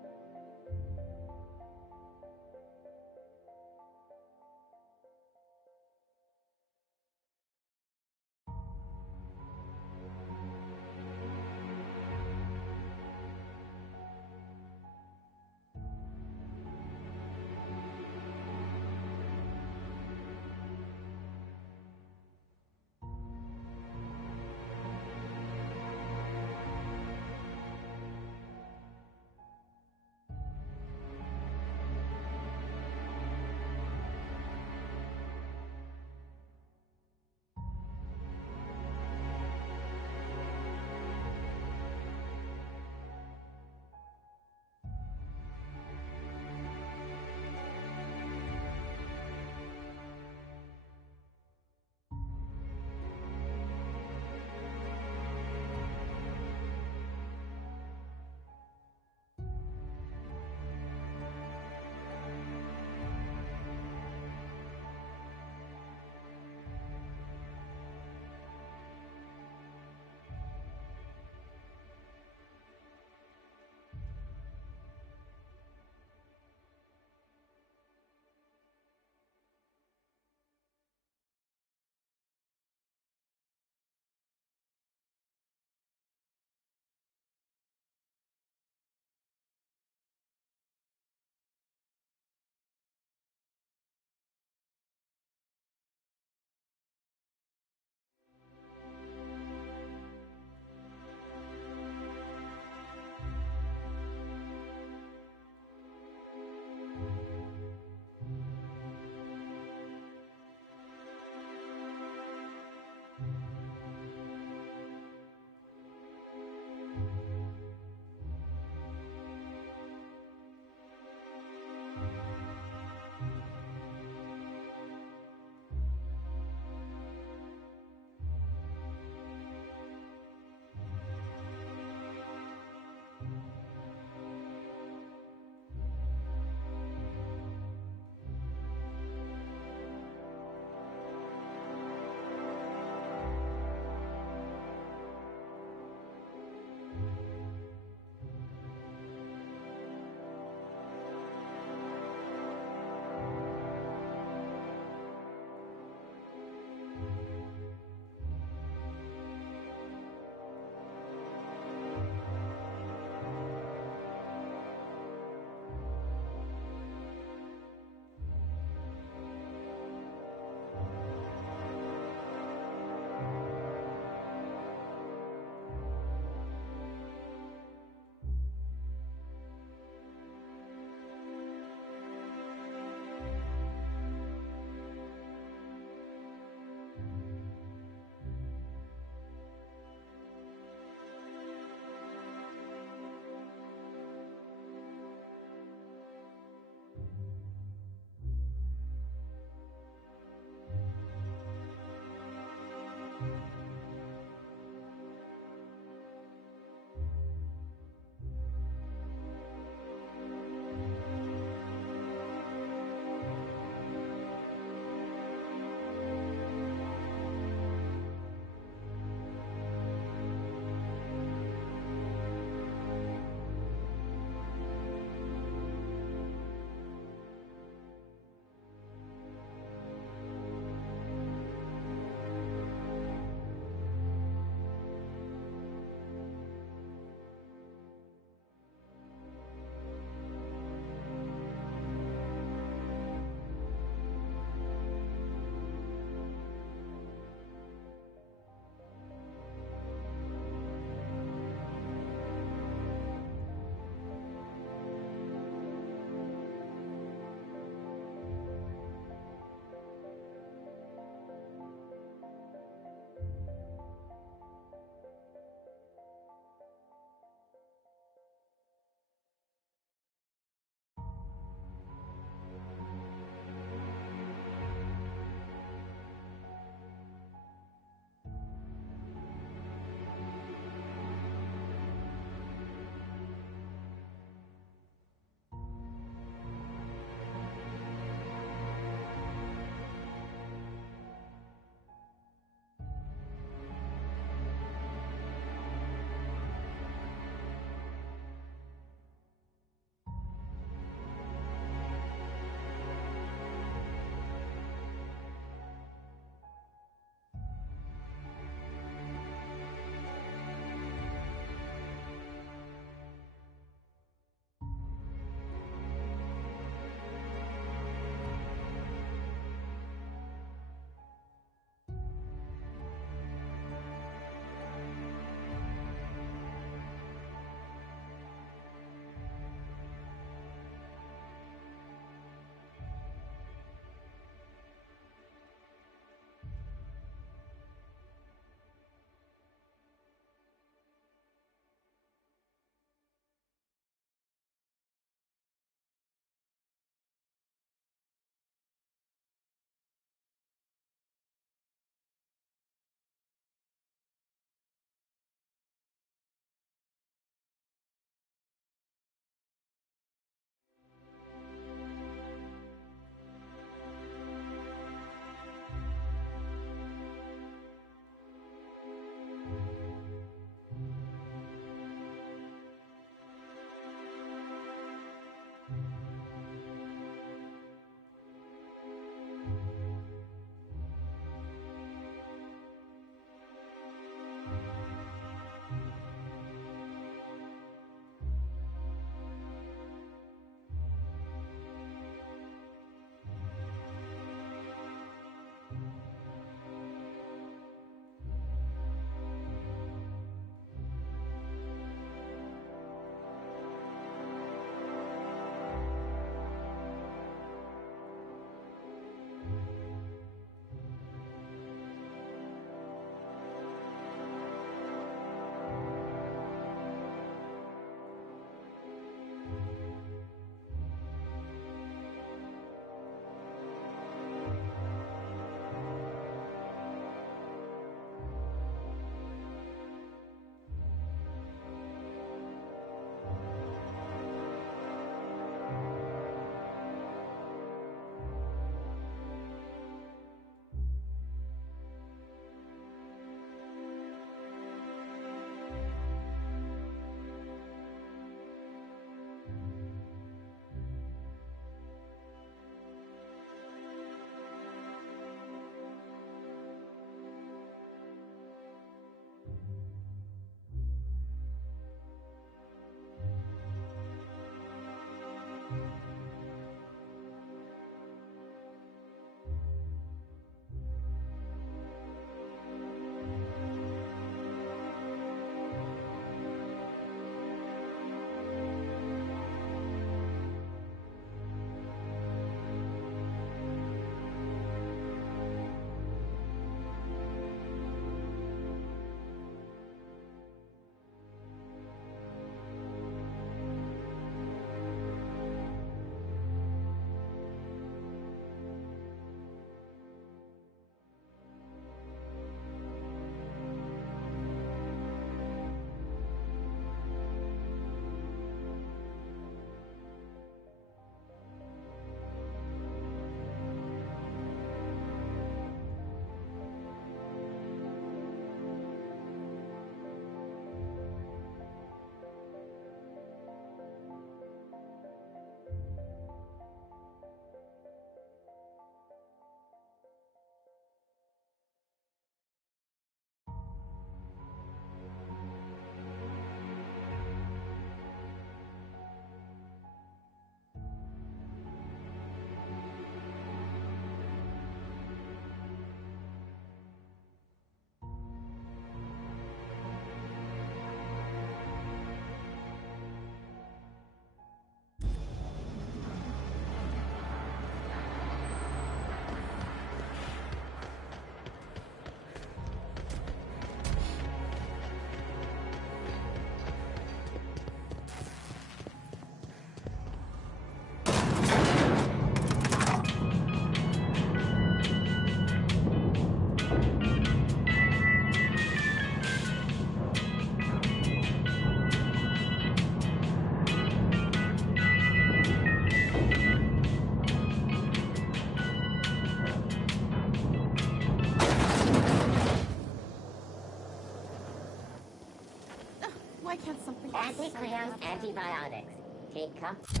Gatehouse antibiotics. Take comfort.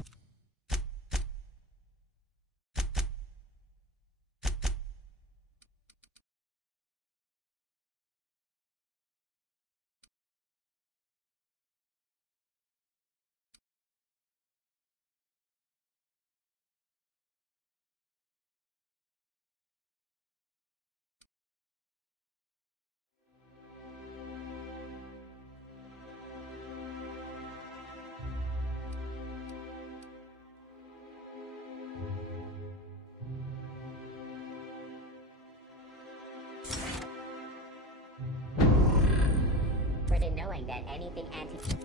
In knowing that anything anti...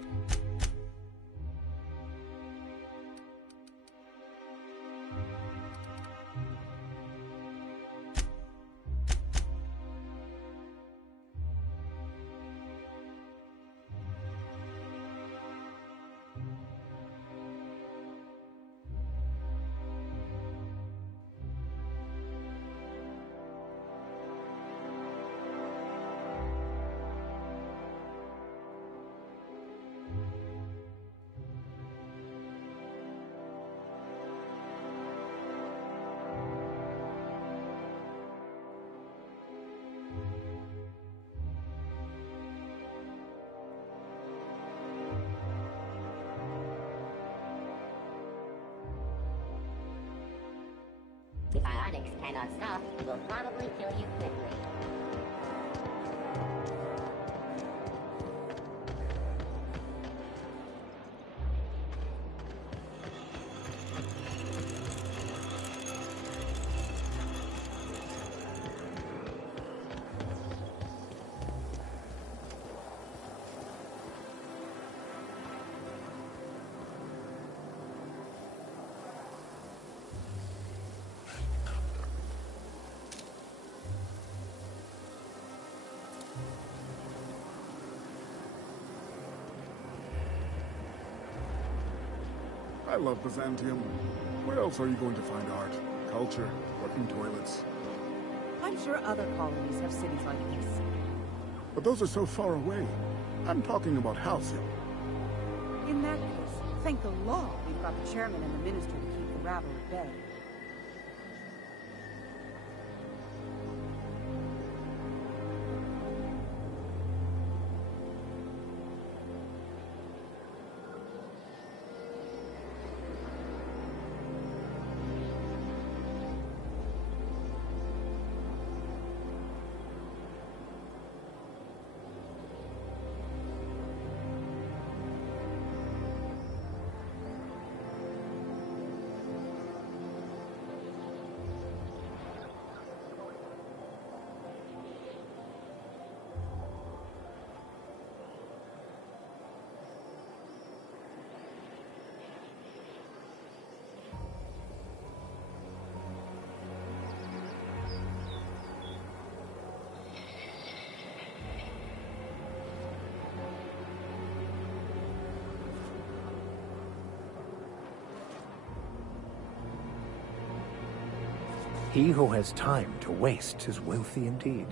Antibiotics cannot stop, will probably kill you quickly. I love Byzantium. Where else are you going to find art, culture, working toilets? I'm sure other colonies have cities like this. But those are so far away. I'm talking about Halcyon. In that case, thank the law we've got the chairman and the minister to keep the rabble at bay. He who has time to waste is wealthy indeed.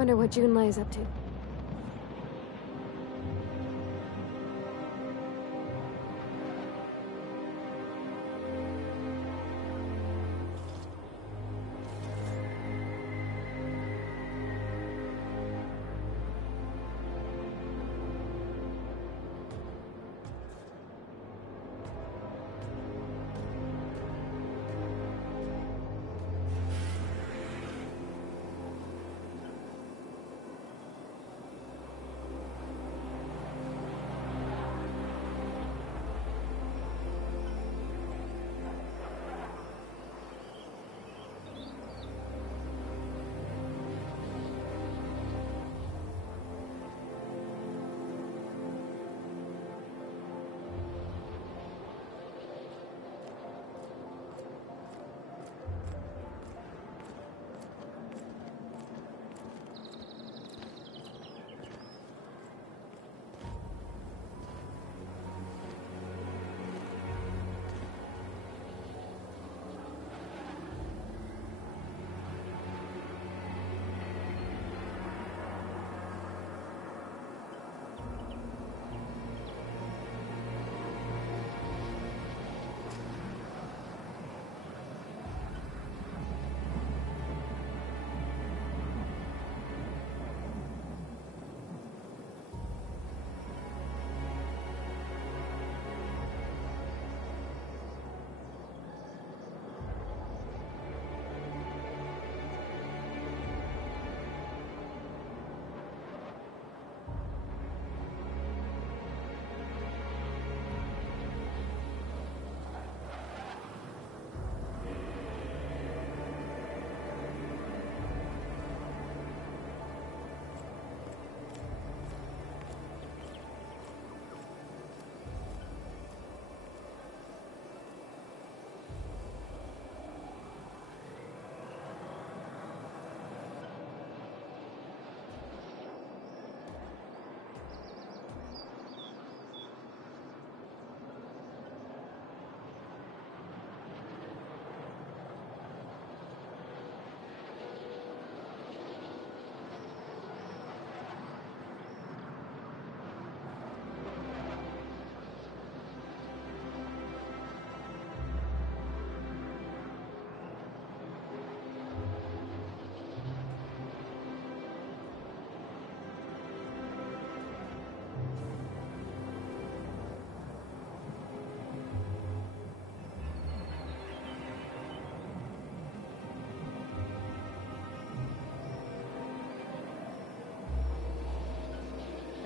Wonder what Junlei is up to.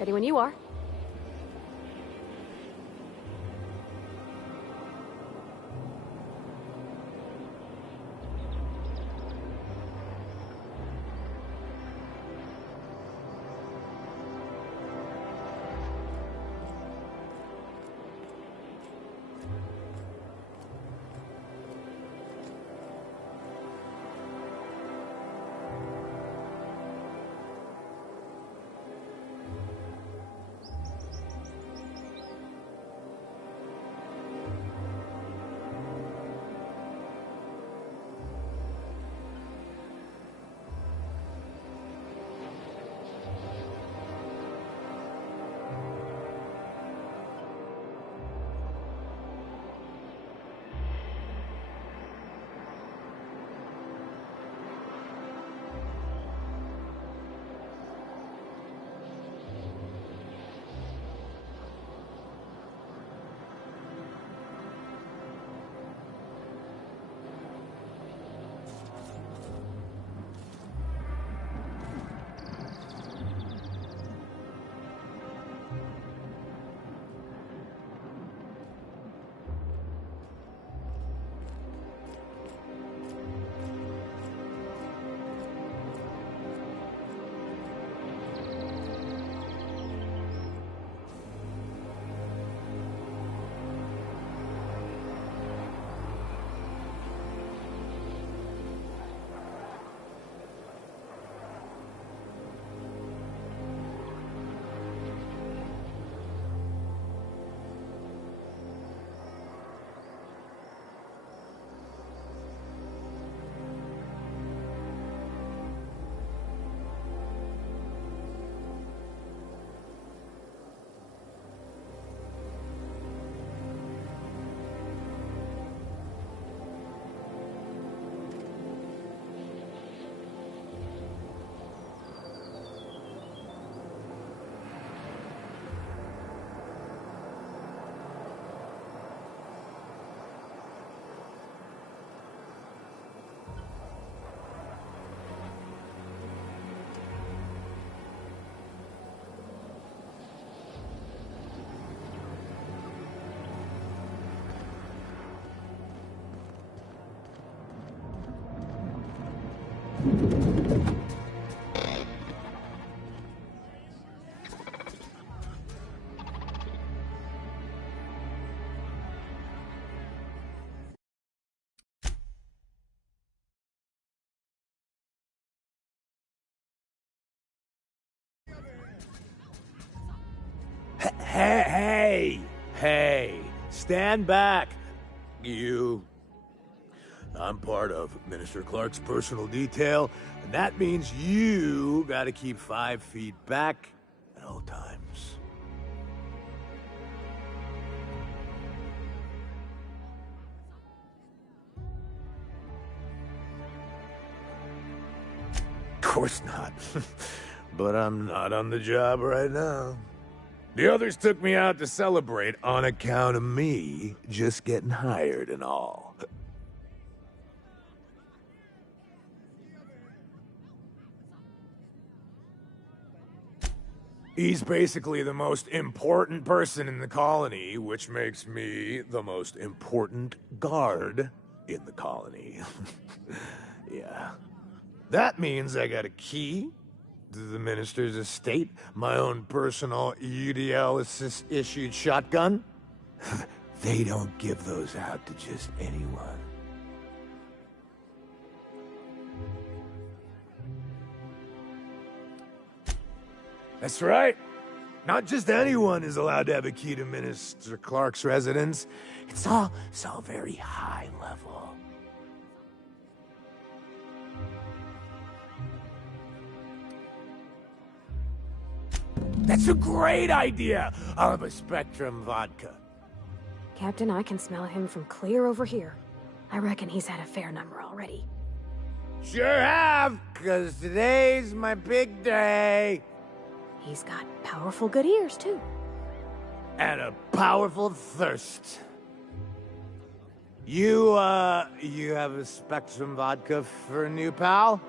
Ready when you are. Hey, stand back. You. I'm part of Minister Clark's personal detail, and that means you gotta keep 5 feet back at all times. Of course not. But I'm not on the job right now. The others took me out to celebrate on account of me just getting hired and all. He's basically the most important person in the colony, which makes me the most important guard in the colony. Yeah. That means I got a key to the minister's estate, my own personal UDL-issued shotgun. They don't give those out to just anyone. That's right. Not just anyone is allowed to have a key to Minister Clark's residence. It's all very high level. That's a great idea! I'll have a Spectrum vodka. Captain, I can smell him from clear over here. I reckon he's had a fair number already. Sure have, 'cause today's my big day. He's got powerful good ears, too. And a powerful thirst. You have a Spectrum vodka for a new pal?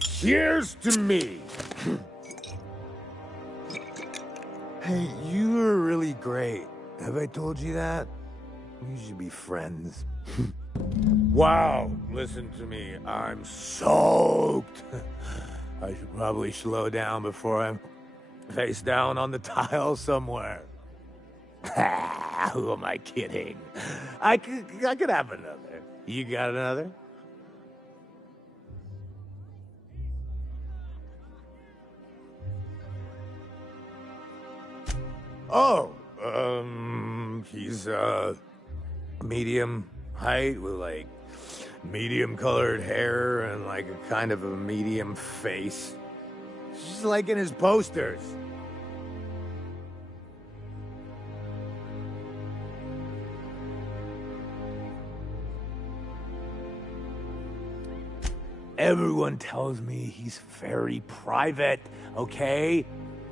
Cheers to me! Hey, you were really great. Have I told you that? We should be friends. Wow, listen to me. I'm soaked. I should probably slow down before I'm face down on the tile somewhere. Who am I kidding? I could have another. You got another? Oh, he's, medium height with, like, medium-colored hair and, like, a kind of a medium face. Just like in his posters. Everyone tells me he's very private, okay?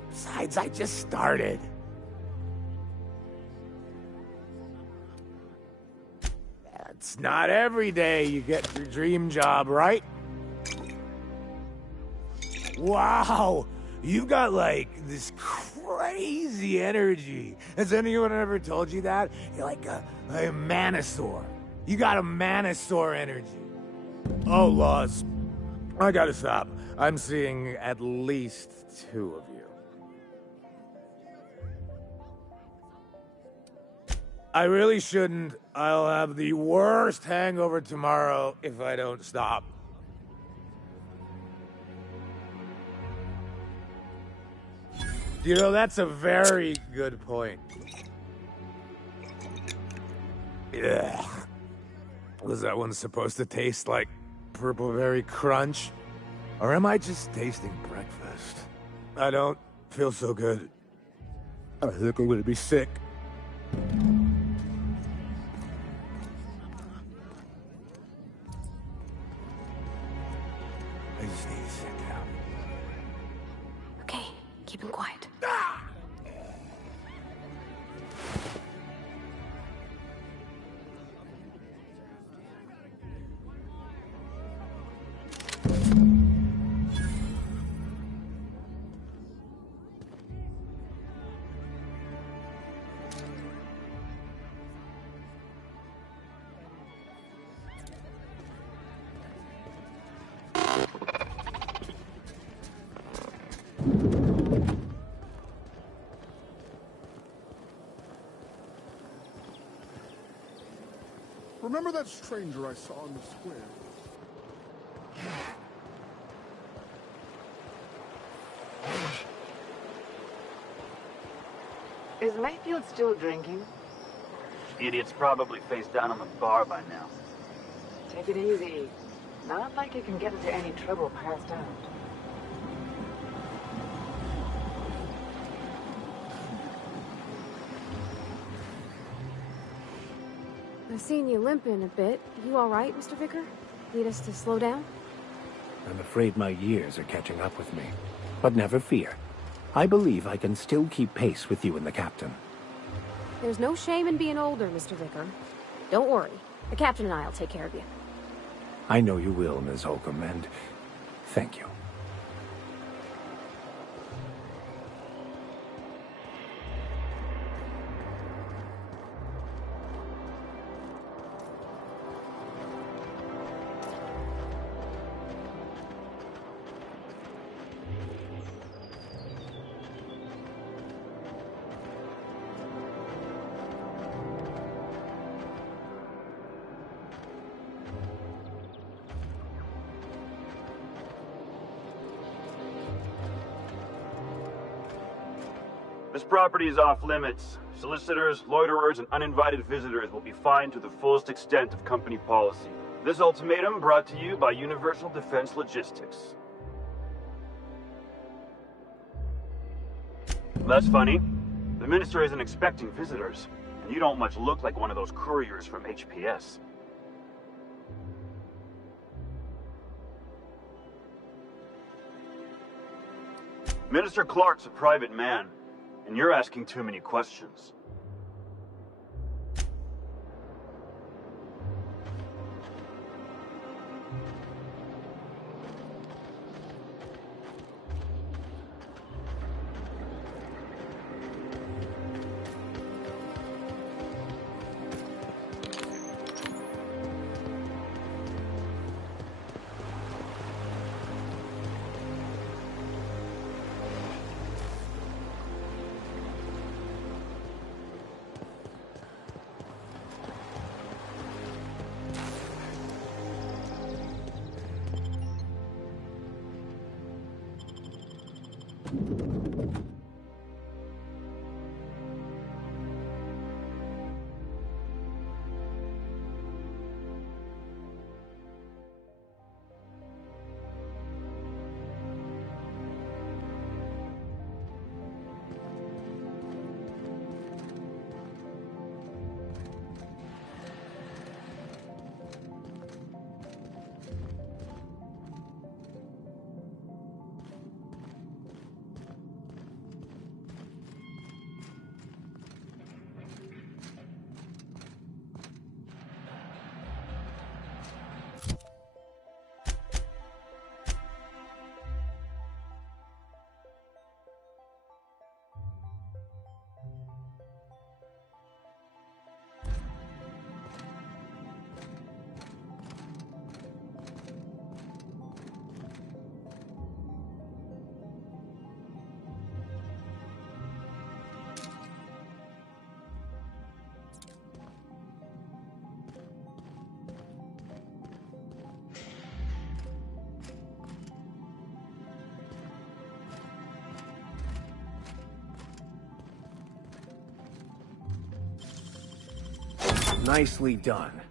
Besides, I just started. It's not every day you get your dream job, right? Wow, you've got like this crazy energy. Has anyone ever told you that? You're like a Manosaur. You got a Manosaur energy. Oh, Laws, I gotta stop. I'm seeing at least 2 of you. I really shouldn't. I'll have the worst hangover tomorrow if I don't stop. You know, that's a very good point. Yeah. Was that one supposed to taste like Purple Berry Crunch? Or am I just tasting breakfast? I don't feel so good. I think I'm gonna be sick. I just need to sit down. Okay, keep him quiet. Remember that stranger I saw in the square? Is Mayfield still drinking? Idiot's probably face down on the bar by now. Take it easy. Not like he can get into any trouble passed out. I've seen you limping a bit. You all right, Mr. Vicar? Need us to slow down? I'm afraid my years are catching up with me. But never fear. I believe I can still keep pace with you and the captain. There's no shame in being older, Mr. Vicar. Don't worry. The captain and I'll take care of you. I know you will, Ms. Holcomb, and thank you. This property is off limits. Solicitors, loiterers, and uninvited visitors will be fined to the fullest extent of company policy. This ultimatum brought to you by Universal Defense Logistics. That's funny. The Minister isn't expecting visitors, and you don't much look like one of those couriers from HPS. Minister Clark's a private man, and you're asking too many questions. Nicely done.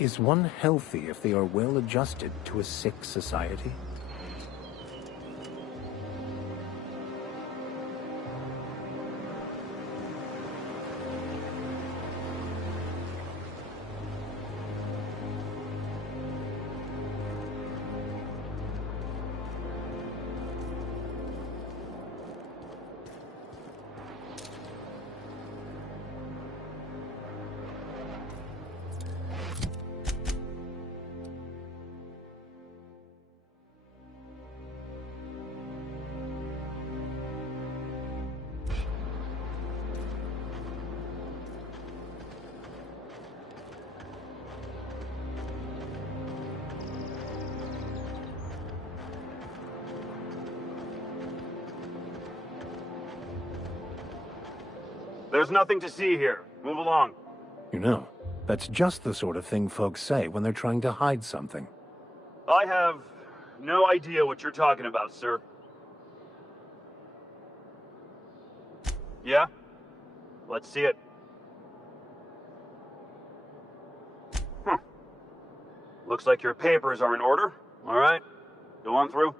Is one healthy if they are well adjusted to a sick society? There's nothing to see here. Move along. You know, that's just the sort of thing folks say when they're trying to hide something. I have no idea what you're talking about, sir. Yeah? Let's see it. Looks like your papers are in order. All right. Go on through.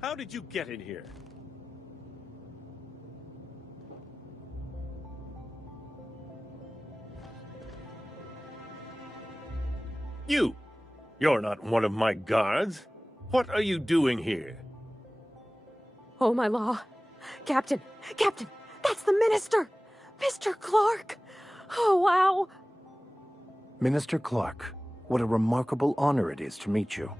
How did you get in here? You're not one of my guards. What are you doing here? Oh, my law. Captain, that's the minister! Mr. Clark! Oh, wow! Minister Clark, what a remarkable honor it is to meet you.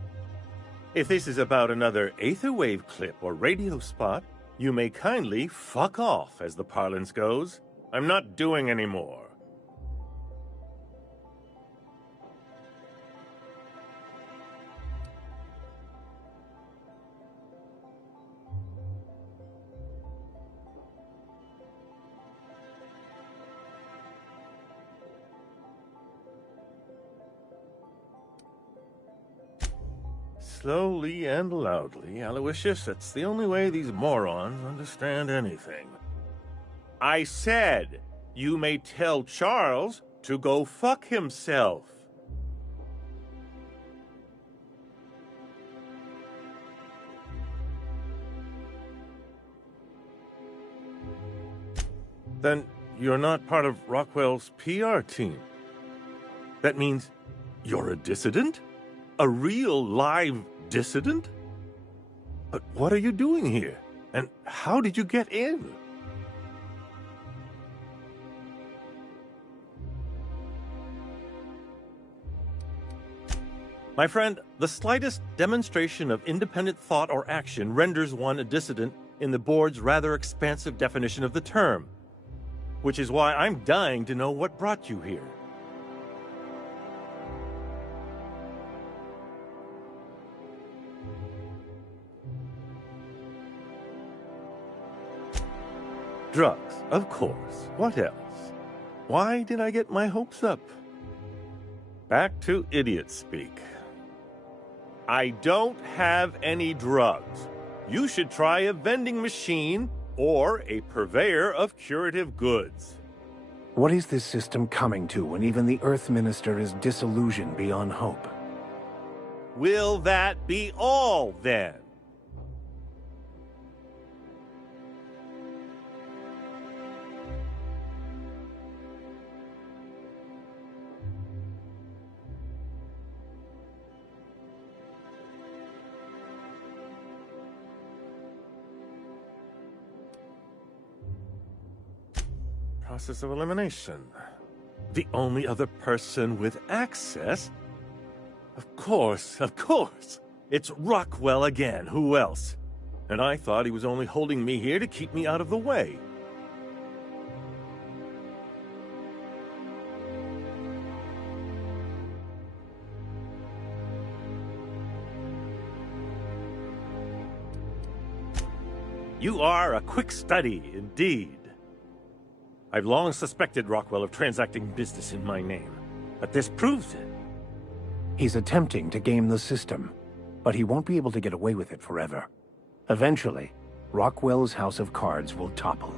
If this is about another Aetherwave clip or radio spot, you may kindly fuck off, as the parlance goes. I'm not doing any more. Slowly and loudly, Aloysius. That's the only way these morons understand anything. I said, you may tell Charles to go fuck himself. Then you're not part of Rockwell's PR team. That means you're a dissident? A real live dissident? But what are you doing here? And how did you get in? My friend, the slightest demonstration of independent thought or action renders one a dissident in the board's rather expansive definition of the term. Which is why I'm dying to know what brought you here. Drugs, of course. What else? Why did I get my hopes up? Back to idiot speak. I don't have any drugs. You should try a vending machine or a purveyor of curative goods. What is this system coming to when even the Earth Minister is disillusioned beyond hope? Will that be all, then? Process of elimination. The only other person with access? Of course. It's Rockwell again. Who else? And I thought he was only holding me here to keep me out of the way. You are a quick study, indeed. I've long suspected Rockwell of transacting business in my name, but this proves it. He's attempting to game the system, but he won't be able to get away with it forever. Eventually, Rockwell's house of cards will topple.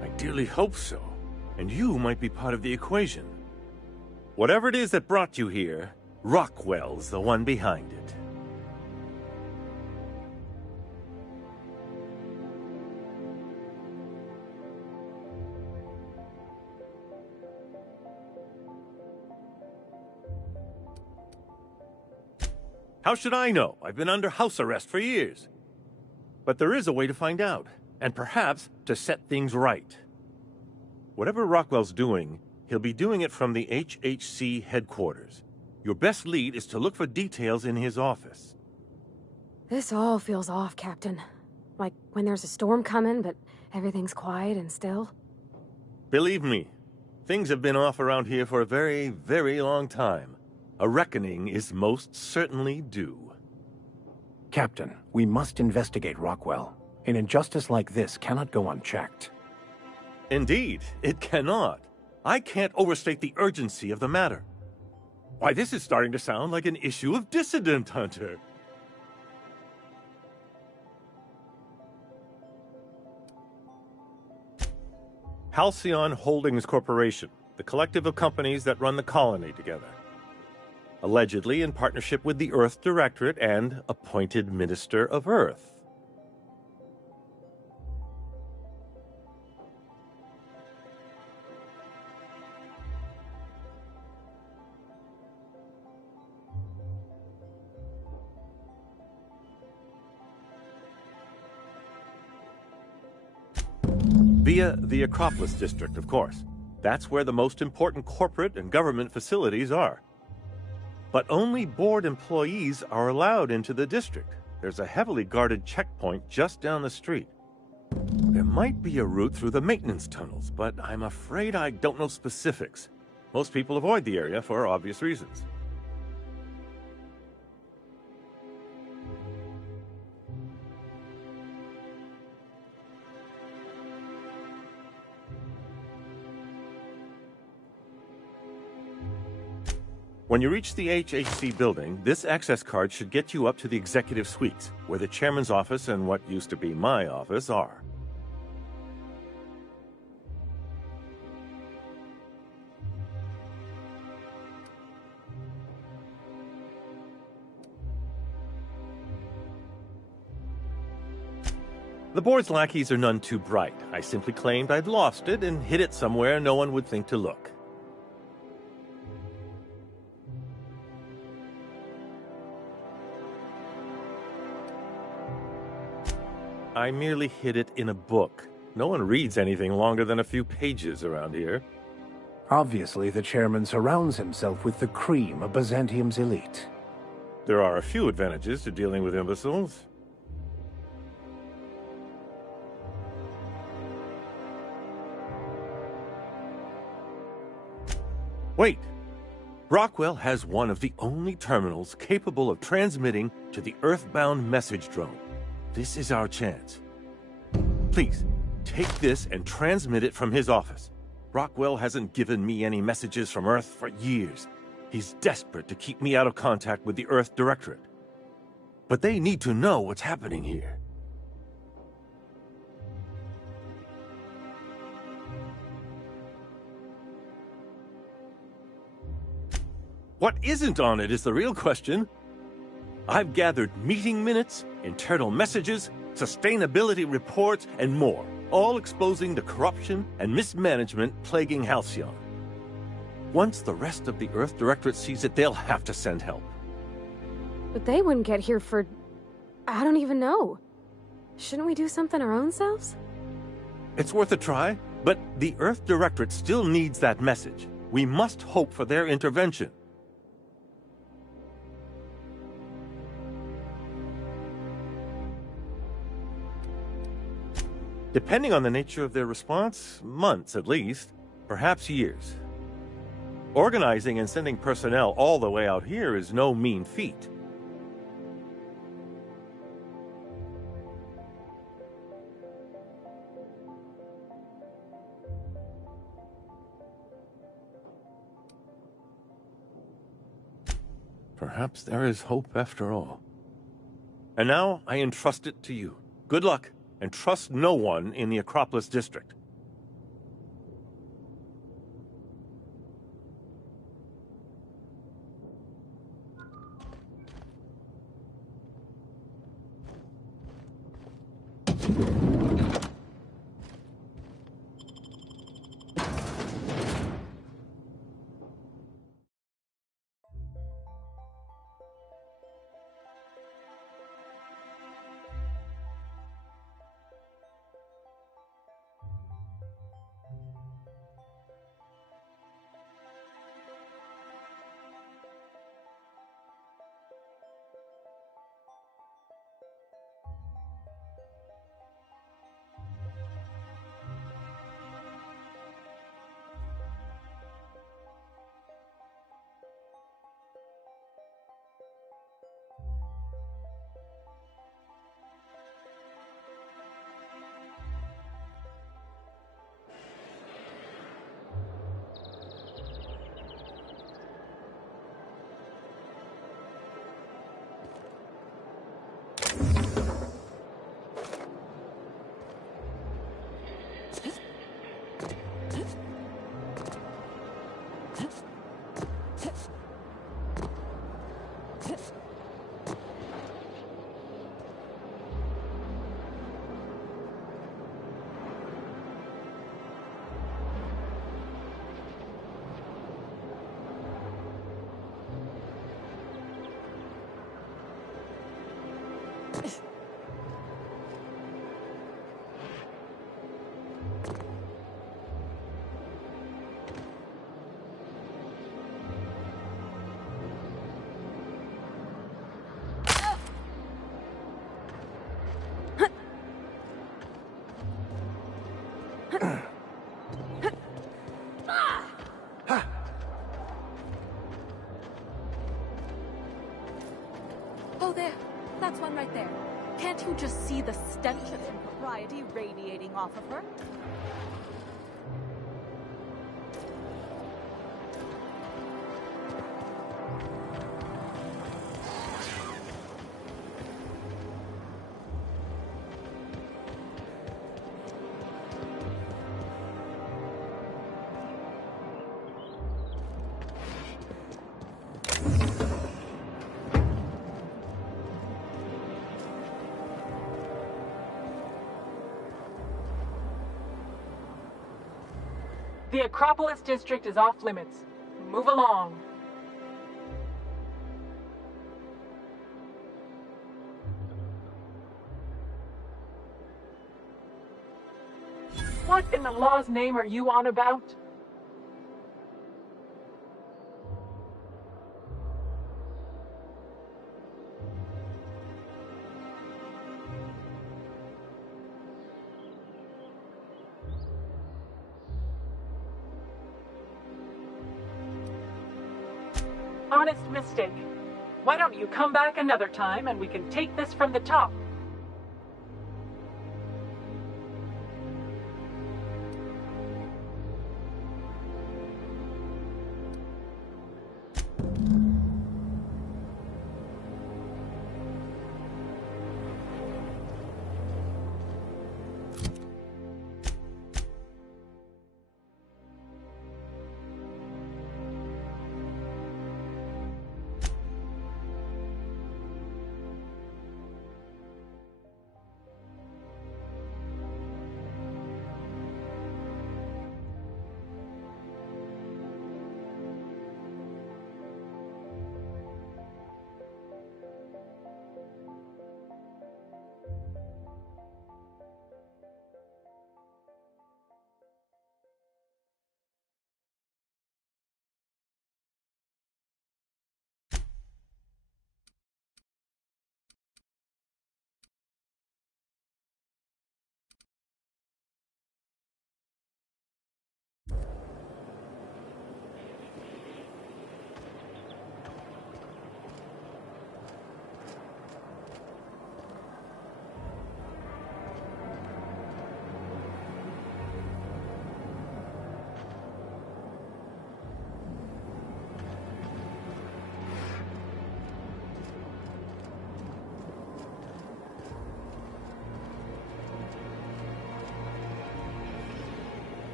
I dearly hope so, and you might be part of the equation. Whatever it is that brought you here, Rockwell's the one behind it. How should I know? I've been under house arrest for years. But there is a way to find out, and perhaps to set things right. Whatever Rockwell's doing, he'll be doing it from the HHC headquarters. Your best lead is to look for details in his office. This all feels off, Captain. Like when there's a storm coming, but everything's quiet and still. Believe me, things have been off around here for a very, very long time. A reckoning is most certainly due. Captain, we must investigate Rockwell. An injustice like this cannot go unchecked. Indeed, it cannot. I can't overstate the urgency of the matter. Why, this is starting to sound like an issue of Dissident Hunter. Halcyon Holdings Corporation, the collective of companies that run the colony together. Allegedly in partnership with the Earth Directorate and appointed Minister of Earth. Via the Acropolis District, of course. That's where the most important corporate and government facilities are. But only board employees are allowed into the district. There's a heavily guarded checkpoint just down the street. There might be a route through the maintenance tunnels, but I'm afraid I don't know specifics. Most people avoid the area for obvious reasons. When you reach the HHC building, this access card should get you up to the executive suites, where the chairman's office and what used to be my office are. The board's lackeys are none too bright. I simply claimed I'd lost it and hid it somewhere no one would think to look. I merely hid it in a book. No one reads anything longer than a few pages around here. Obviously, the chairman surrounds himself with the cream of Byzantium's elite. There are a few advantages to dealing with imbeciles. Wait! Rockwell has one of the only terminals capable of transmitting to the Earthbound message drone. This is our chance. Please, take this and transmit it from his office. Rockwell hasn't given me any messages from Earth for years. He's desperate to keep me out of contact with the Earth Directorate. But they need to know what's happening here. What isn't on it is the real question. I've gathered meeting minutes, internal messages, sustainability reports, and more, all exposing the corruption and mismanagement plaguing Halcyon. Once the rest of the Earth Directorate sees it, they'll have to send help. But they wouldn't get here for... I don't even know. Shouldn't we do something our own selves? It's worth a try, but the Earth Directorate still needs that message. We must hope for their intervention. Depending on the nature of their response, months at least, perhaps years. Organizing and sending personnel all the way out here is no mean feat. Perhaps there is hope after all. And now I entrust it to you. Good luck. And trust no one in the Acropolis District. Oh, there. That's one right there. Can't you just see the stench of impropriety radiating off of her? The Acropolis district is off limits. Move along. What in the law's name are you on about? Honest mistake. Why don't you come back another time and we can take this from the top?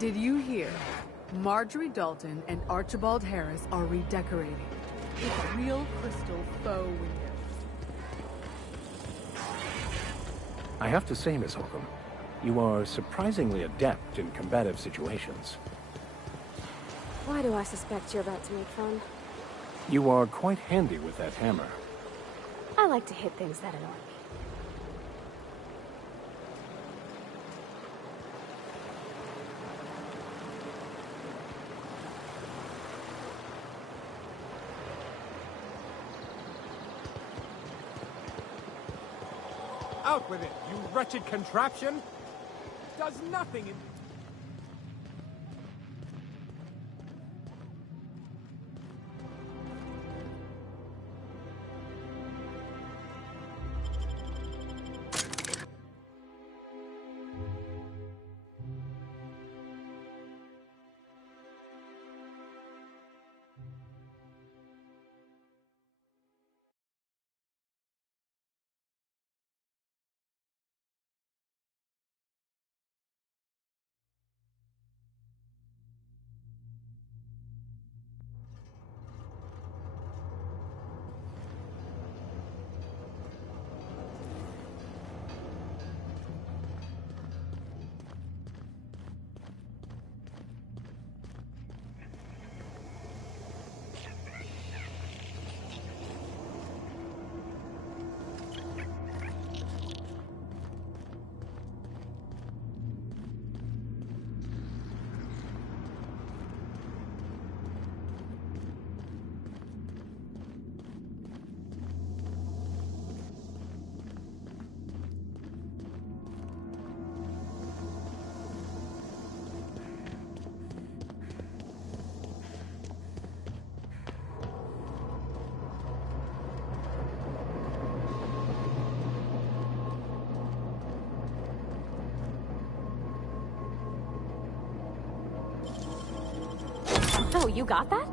Did you hear? Marjorie Dalton and Archibald Harris are redecorating. It's real crystal faux windows. I have to say, Miss Holcomb, you are surprisingly adept in combative situations. Why do I suspect you're about to make fun? You are quite handy with that hammer. I like to hit things that annoy me. Out with it, you wretched contraption! Does nothing in... Oh, you got that?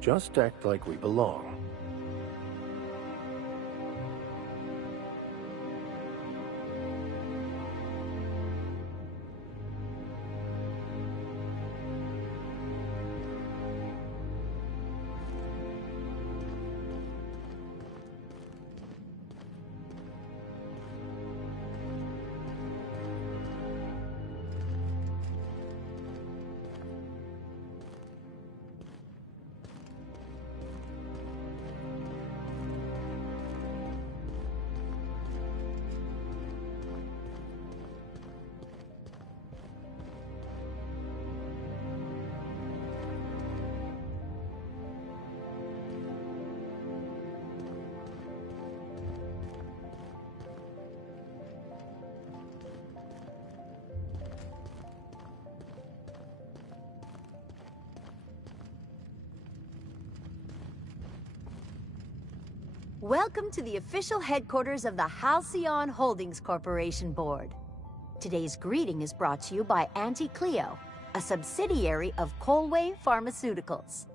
Just act like we belong. Welcome to the official headquarters of the Halcyon Holdings Corporation Board. Today's greeting is brought to you by Auntie Cleo, a subsidiary of Colway Pharmaceuticals.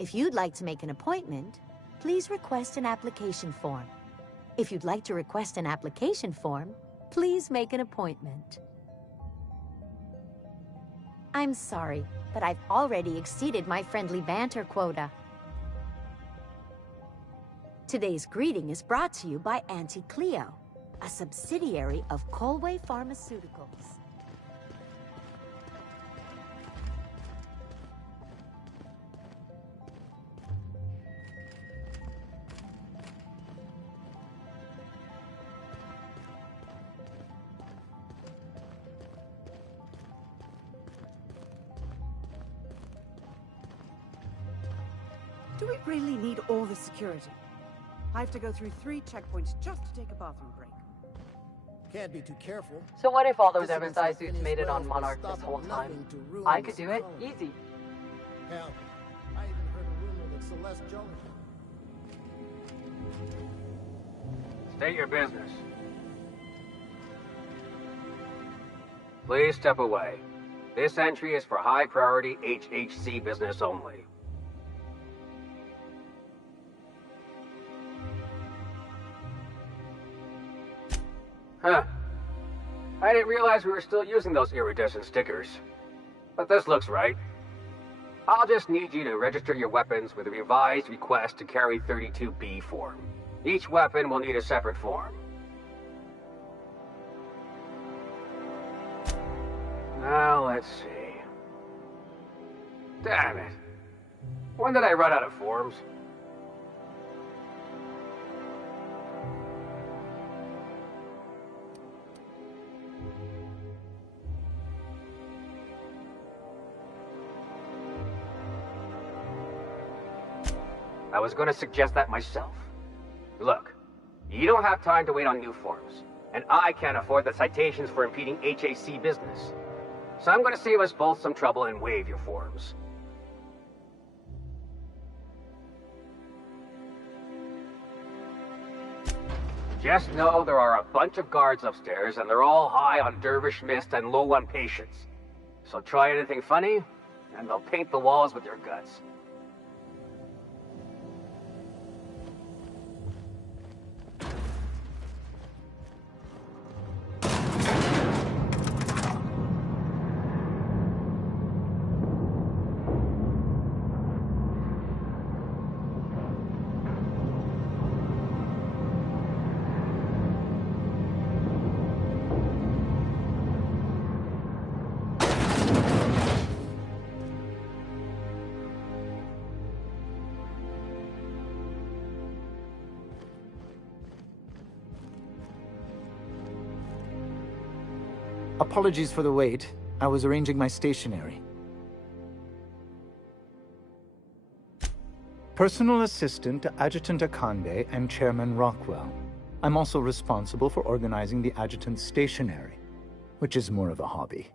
If you'd like to make an appointment, please request an application form. If you'd like to request an application form, please make an appointment. I'm sorry, but I've already exceeded my friendly banter quota. Today's greeting is brought to you by Auntie Cleo, a subsidiary of Colway Pharmaceuticals. Do we really need all the security? I have to go through 3 checkpoints just to take a bathroom break. Can't be too careful. So what if all those MSI suits made it on Monarch this whole time? I could do it, easy. Hell, I even heard a rumor that Celeste Jones... State your business. Please step away. This entry is for high-priority HHC business only. Huh. I didn't realize we were still using those iridescent stickers. But this looks right. I'll just need you to register your weapons with a revised request to carry 32B form. Each weapon will need a separate form. Now, let's see. Damn it. When did I run out of forms? I was going to suggest that myself. Look, you don't have time to wait on new forms, and I can't afford the citations for impeding HAC business. So I'm going to save us both some trouble and waive your forms. Just know there are a bunch of guards upstairs, and they're all high on dervish mist and low on patience. So try anything funny, and they'll paint the walls with your guts. Apologies for the wait. I was arranging my stationery. Personal assistant to Adjutant Akande and Chairman Rockwell. I'm also responsible for organizing the adjutant's stationery, which is more of a hobby.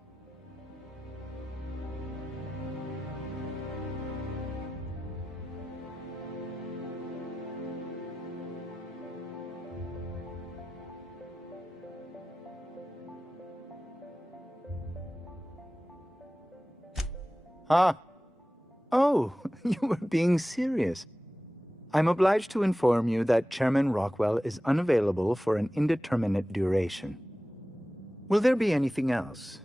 Ah. Oh, you were being serious. I'm obliged to inform you that Chairman Rockwell is unavailable for an indeterminate duration. Will there be anything else?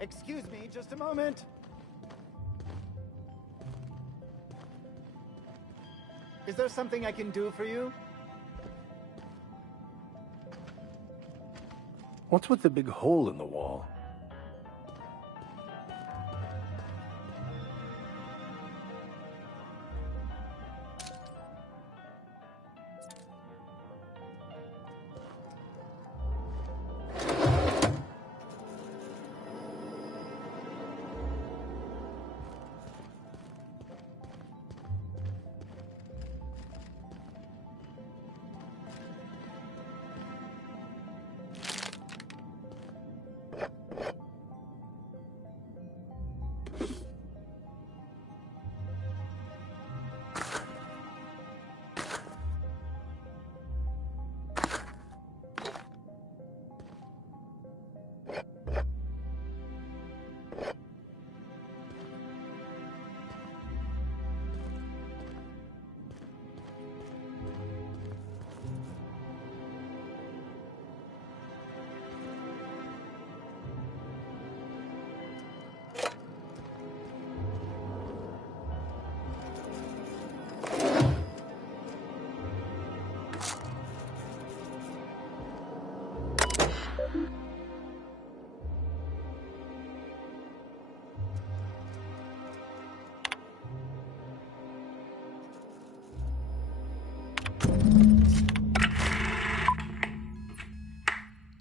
Excuse me, just a moment. Is there something I can do for you? What's with the big hole in the wall?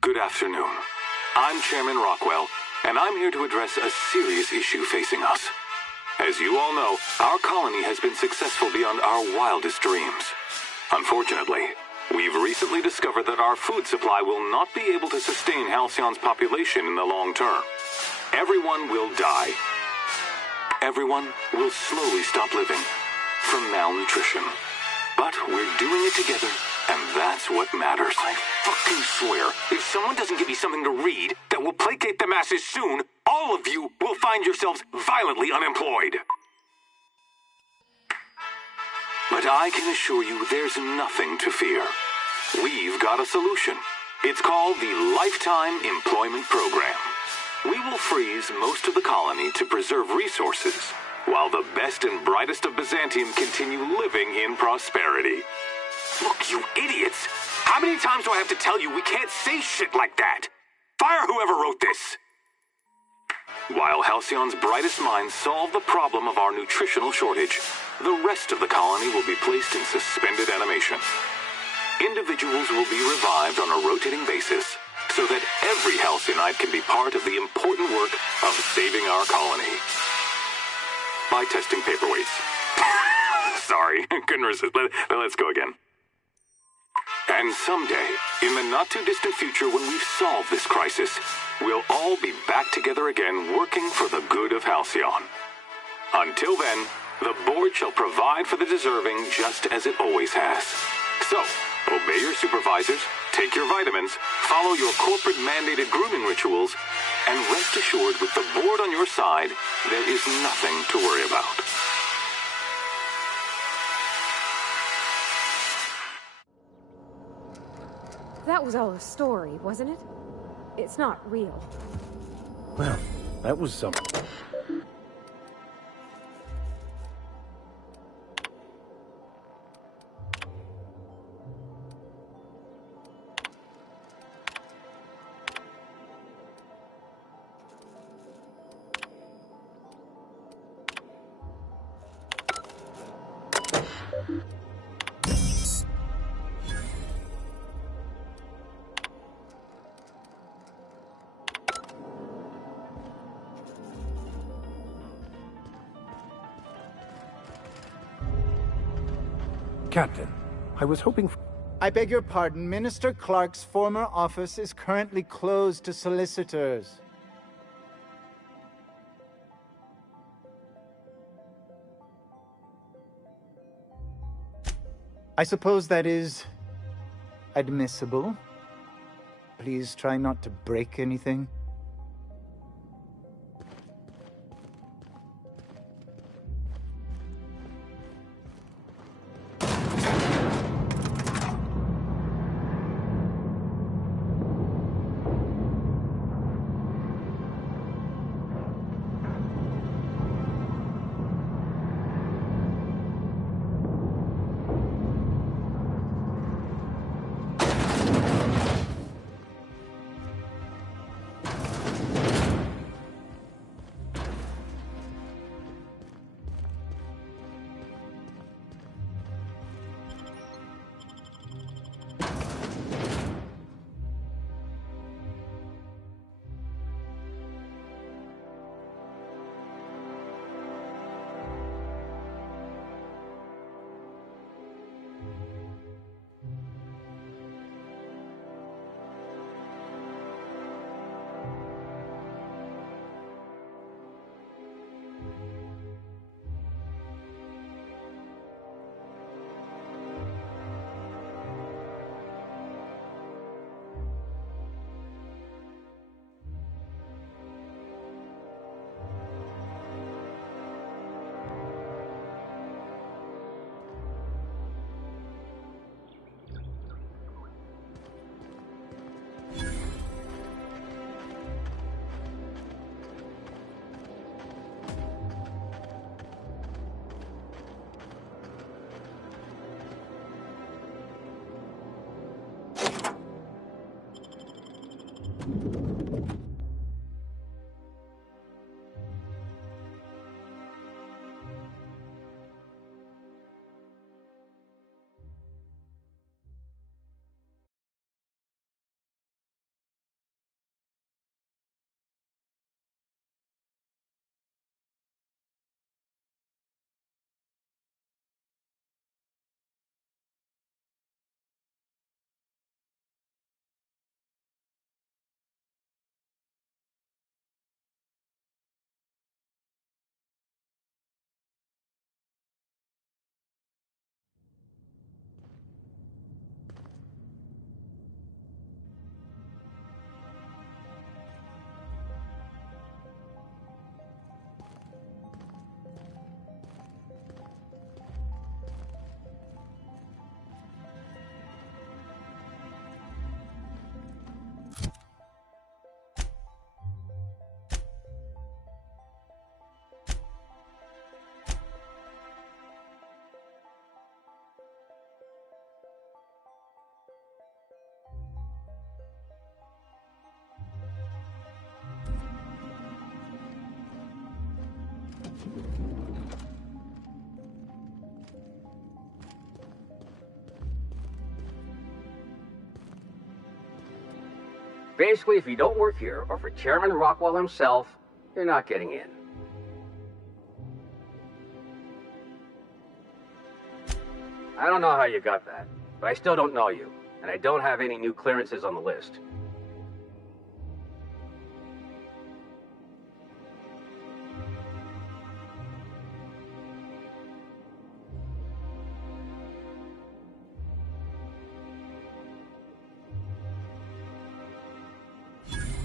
Good afternoon. I'm Chairman Rockwell, and I'm here to address a serious issue facing us. As you all know, our colony has been successful beyond our wildest dreams. Unfortunately, we've recently discovered that our food supply will not be able to sustain Halcyon's population in the long term. Everyone will die. Everyone will slowly stop living from malnutrition. But we're doing it together, and that's what matters. I fucking swear, if someone doesn't give me something to read that will placate the masses soon, all of you will find yourselves violently unemployed. But I can assure you there's nothing to fear. We've got a solution. It's called the Lifetime Employment Program. We will freeze most of the colony to preserve resources, while the best and brightest of Byzantium continue living in prosperity. Look, you idiots! How many times do I have to tell you we can't say shit like that? Fire whoever wrote this! While Halcyon's brightest minds solve the problem of our nutritional shortage, the rest of the colony will be placed in suspended animation. Individuals will be revived on a rotating basis, so that every Halcyonite can be part of the important work of saving our colony. By testing paperweights. Sorry, couldn't resist. Let's go again. And someday, in the not-too-distant future when we've solved this crisis, we'll all be back together again working for the good of Halcyon. Until then, the board shall provide for the deserving just as it always has. So, obey your supervisors, take your vitamins, follow your corporate-mandated grooming rituals, and rest assured with the board on your side, there is nothing to worry about. That was all a story, wasn't it? It's not real. Well, that was something. Captain, I was hoping for... I beg your pardon. Minister Clark's former office is currently closed to solicitors. I suppose that is admissible. Please try not to break anything. Basically, if you don't work here, or for Chairman Rockwell himself, you're not getting in. I don't know how you got that, but I still don't know you, and I don't have any new clearances on the list.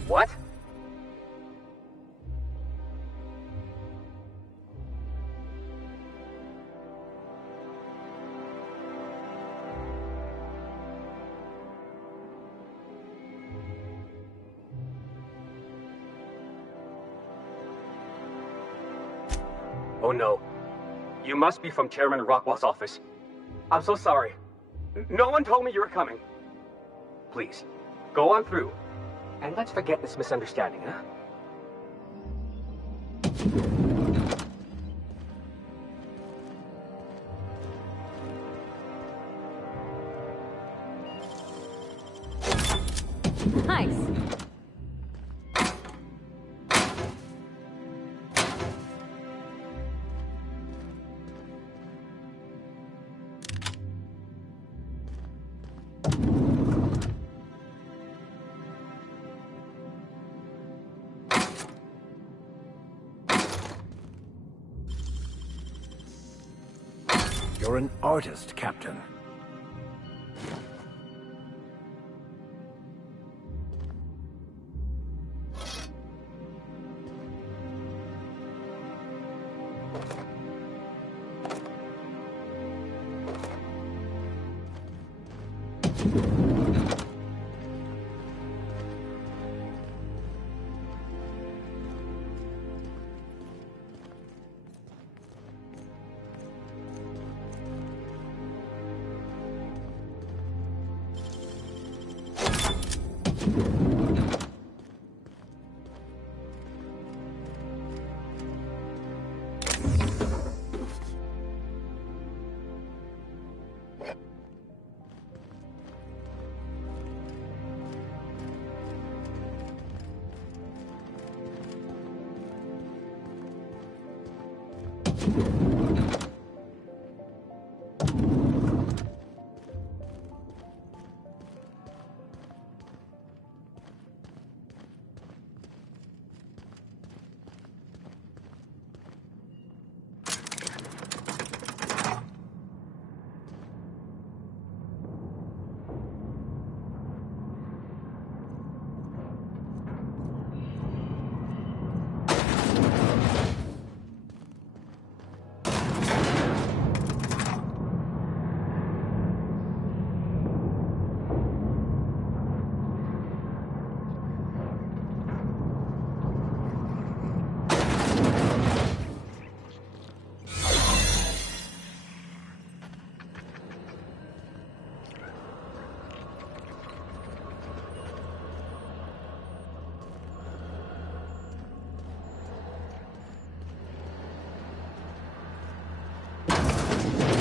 What? Oh no. You must be from Chairman Rockwell's office. I'm so sorry. No one told me you were coming. Please, go on through. And let's forget this misunderstanding, huh? Nice. You're an artist, Captain.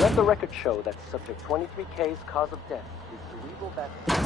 Let the record show that Subject 23K's cause of death is cerebral vascular.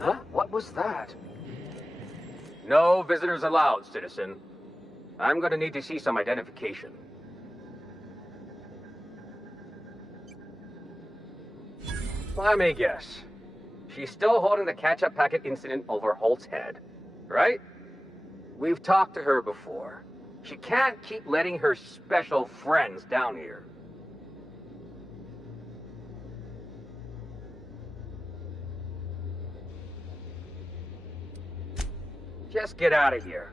Huh? What was that? No visitors allowed, citizen. I'm gonna need to see some identification. Let me guess. She's still holding the catch-up packet incident over Holt's head, right? We've talked to her before. She can't keep letting her special friends down here. Just get out of here.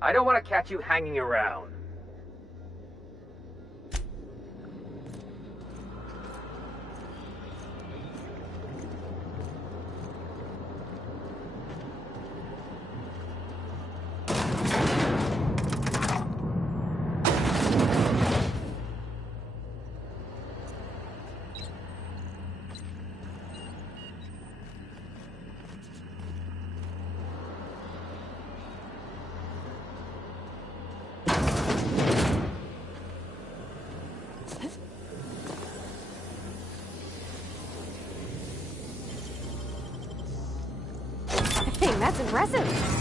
I don't want to catch you hanging around. Dang, that's impressive.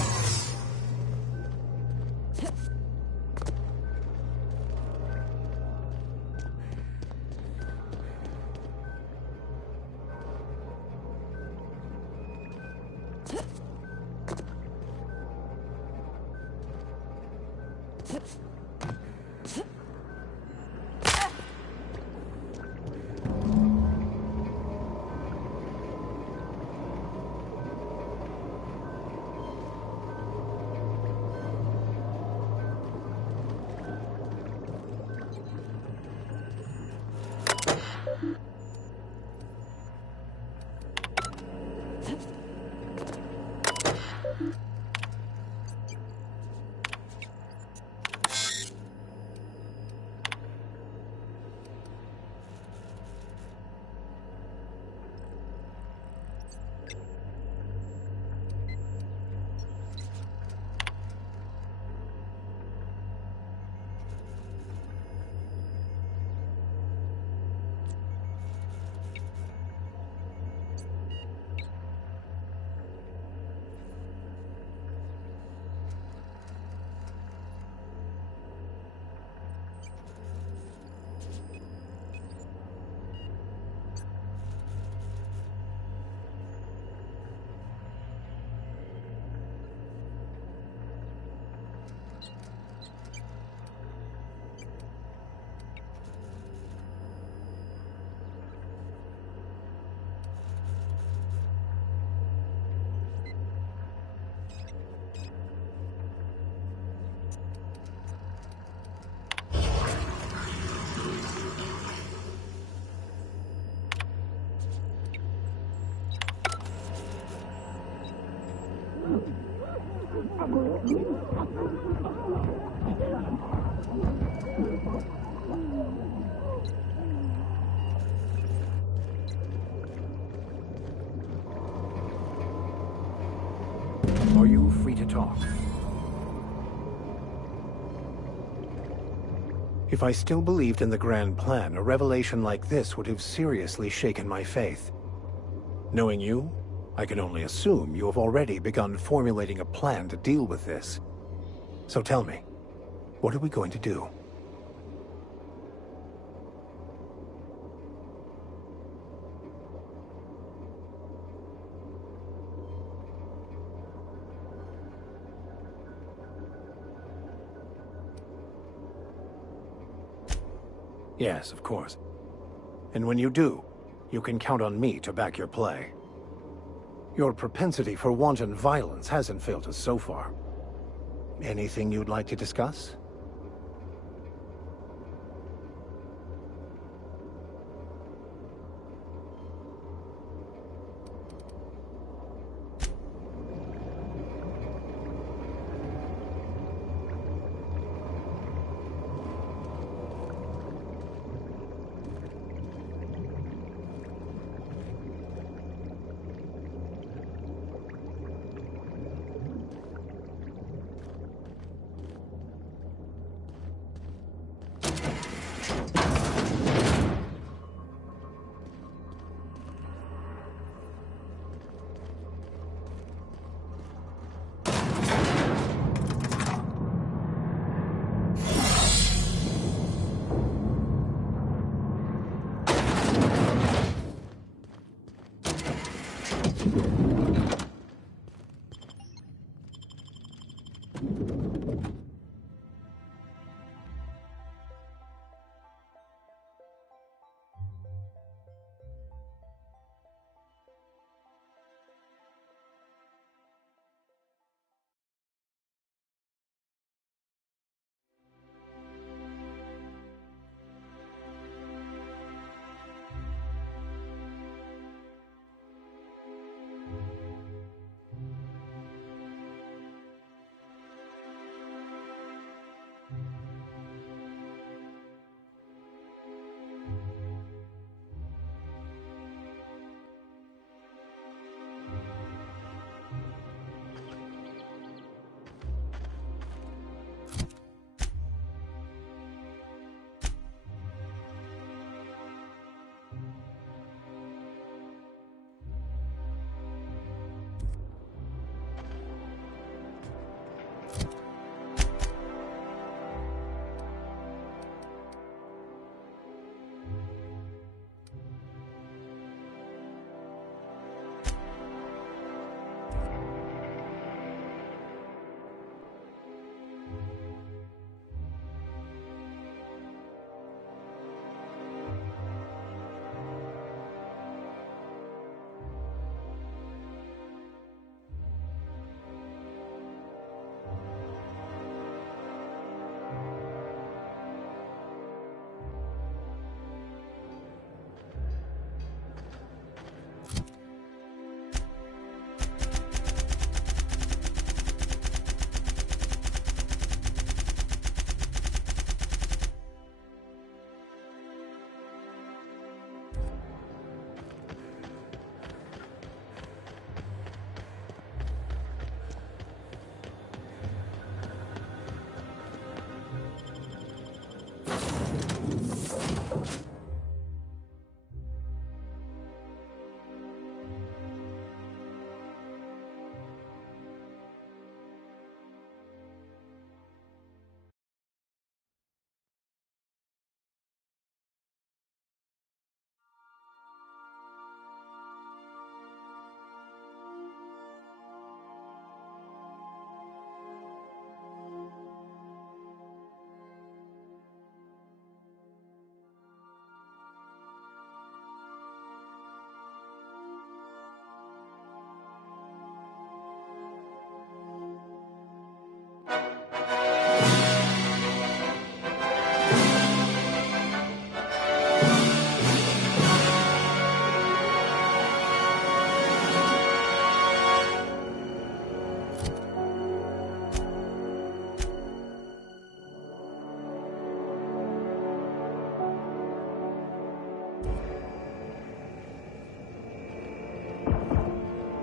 Are you free to talk? If I still believed in the grand plan, a revelation like this would have seriously shaken my faith. Knowing you, I can only assume you have already begun formulating a plan to deal with this. So tell me, what are we going to do? Yes, of course. And when you do, you can count on me to back your play. Your propensity for wanton violence hasn't failed us so far. Anything you'd like to discuss?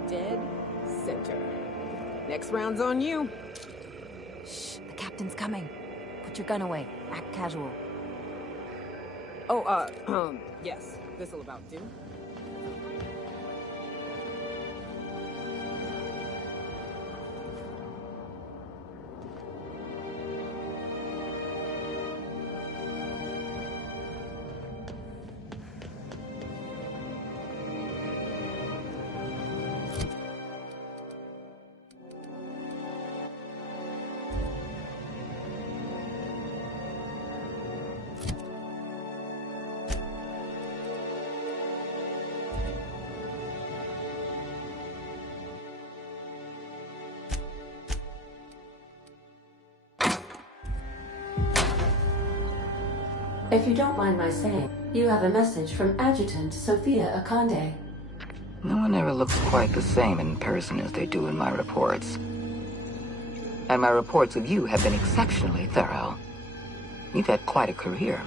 Dead center. Next round's on you. Shh, the captain's coming. Put your gun away. Act casual. Oh, yes. This'll about do. If you don't mind my saying, you have a message from Adjutant Sophia Akande. No one ever looks quite the same in person as they do in my reports. And my reports of you have been exceptionally thorough. You've had quite a career.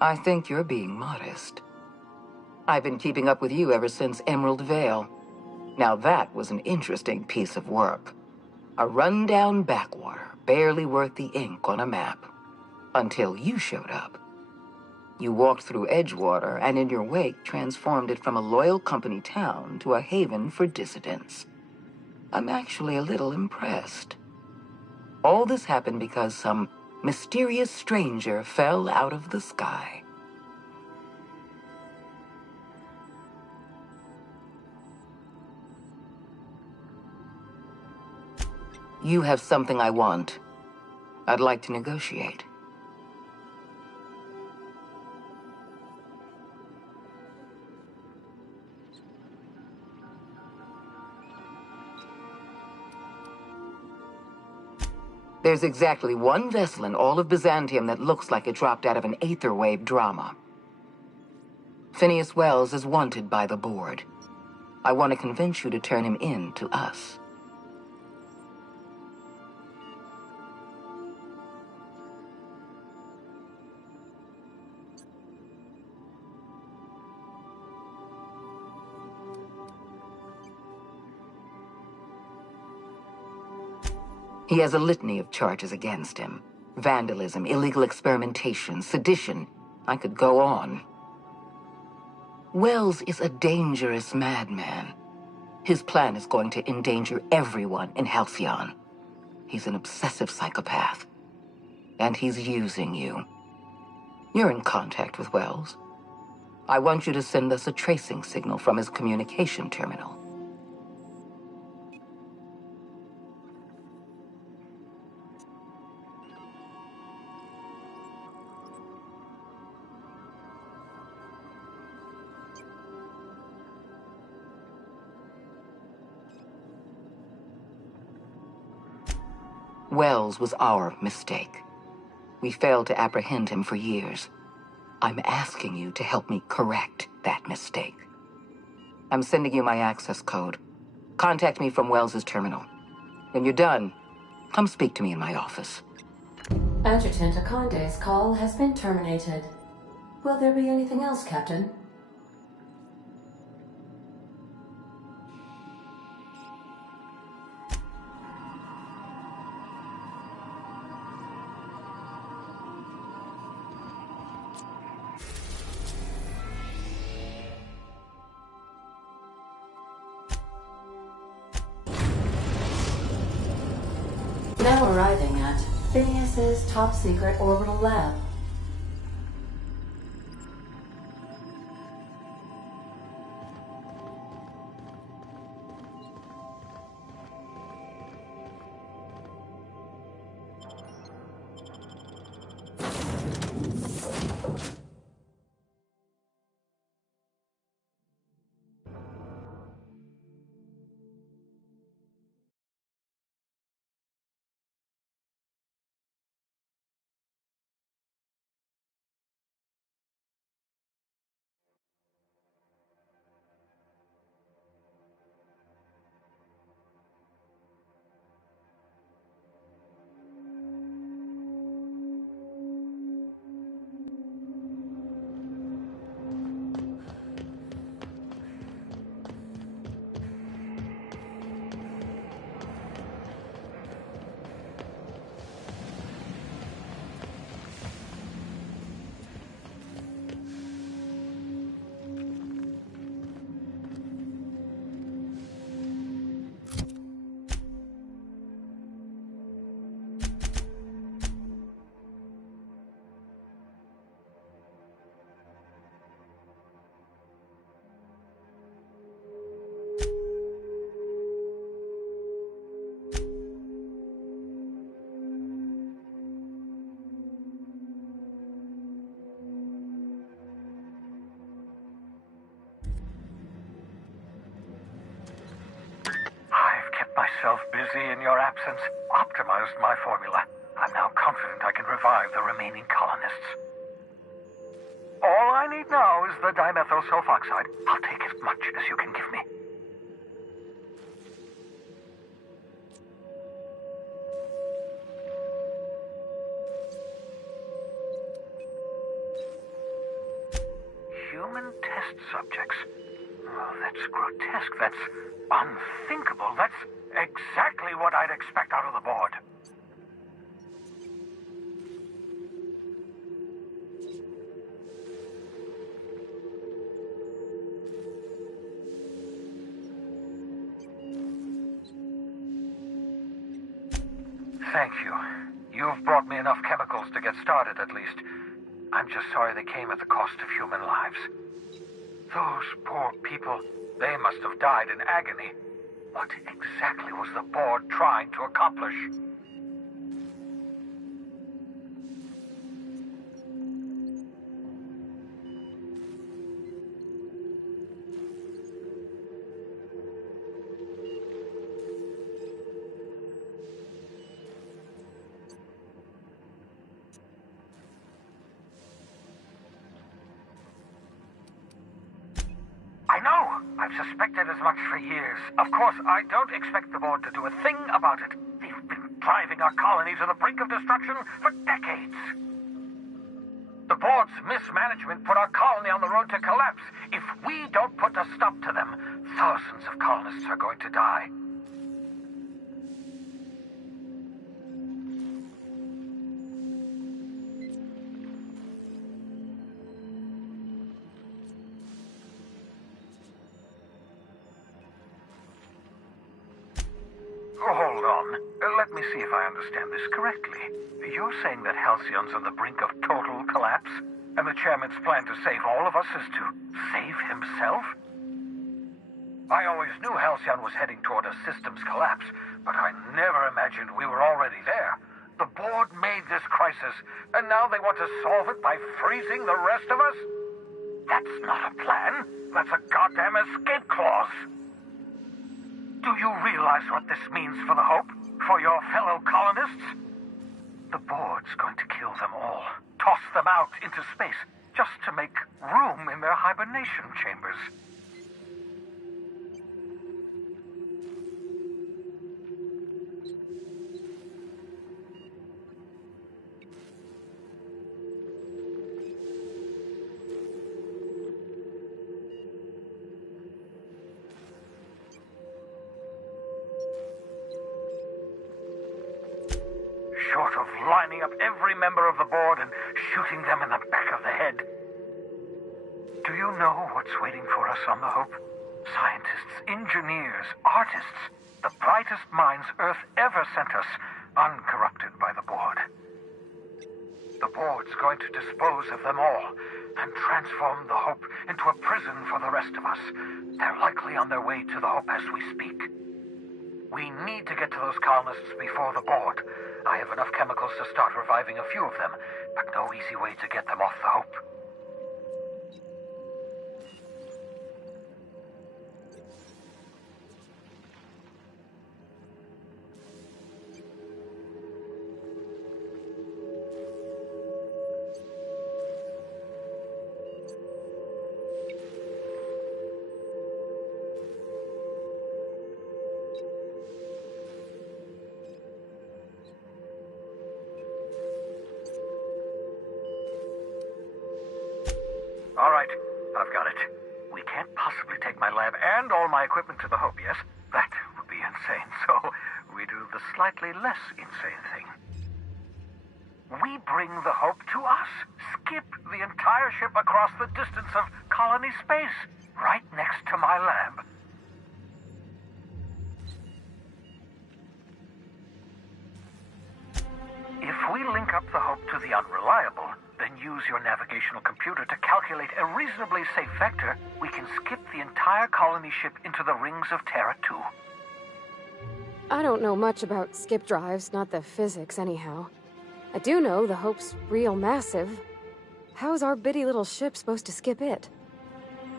I think you're being modest. I've been keeping up with you ever since Emerald Vale. Now that was an interesting piece of work. A rundown backwater, barely worth the ink on a map. Until you showed up. You walked through Edgewater and in your wake transformed it from a loyal company town to a haven for dissidents. I'm actually a little impressed. All this happened because some mysterious stranger fell out of the sky. You have something I want. I'd like to negotiate. There's exactly one vessel in all of Byzantium that looks like it dropped out of an Aetherwave drama. Phineas Wells is wanted by the board. I want to convince you to turn him in to us. He has a litany of charges against him. Vandalism, illegal experimentation, sedition. I could go on. Wells is a dangerous madman. His plan is going to endanger everyone in Halcyon. He's an obsessive psychopath. And he's using you. You're in contact with Wells. I want you to send us a tracing signal from his communication terminal. Wells was our mistake. We failed to apprehend him for years. I'm asking you to help me correct that mistake. I'm sending you my access code. Contact me from Wells's terminal. When you're done, come speak to me in my office. Adjutant Akonde's call has been terminated. Will there be anything else, Captain? Now arriving at Phineas's top-secret orbital lab. Busy in your absence, optimized my formula. I'm now confident I can revive the remaining colonists. All I need now is the dimethyl sulfoxide. I'll take as much as you can give me. Human test subjects. Oh, that's grotesque. That's unthinkable. That's exactly what I'd expect out of the board. Thank you. You've brought me enough chemicals to get started, at least. I'm just sorry they came at the cost of human lives. Those poor people, they must have died in agony. What exactly was the board trying to accomplish? I know! I've suspected as much for years. Of course, I don't expect the board to do a thing about it. They've been driving our colony to the brink of destruction for decades. The board's mismanagement put our colony on the road to collapse. If we don't put a stop to them, thousands of colonists are going to die. Hold on. Let me see if I understand this correctly. You're saying that Halcyon's on the brink of total collapse? And the chairman's plan to save all of us is to save himself? I always knew Halcyon was heading toward a systems collapse, but I never imagined we were already there. The board made this crisis, and now they want to solve it by freezing the rest of us? That's not a plan. That's a goddamn escape clause. Do you realize what this means for the Hope? For your fellow colonists? The board's going to kill them all. Toss them out into space, just to make room in their hibernation chambers. Short of lining up every member of the board and shooting them in the back of the head. Do you know what's waiting for us on the Hope? Scientists, engineers, artists, the brightest minds Earth ever sent us, uncorrupted by the board. The board's going to dispose of them all and transform the Hope into a prison for the rest of us. They're likely on their way to the Hope as we speak. We need to get to those colonists before the board. I have enough chemicals to start reviving a few of them, but no easy way to get them off the Hope. All right, I've got it. We can't possibly take my lab and all my equipment to the Hope, yes? That would be insane, so we do the slightly less insane thing. We bring the Hope to us. Skip the entire ship across the distance of colony space, right next to my lab. If we link up the Hope to the Unreliable, then use your navigational computer to calculate a reasonably safe vector, we can skip the entire colony ship into the rings of Terra 2. I don't know much about skip drives, not the physics anyhow. I do know the Hope's real massive. How's our bitty little ship supposed to skip it?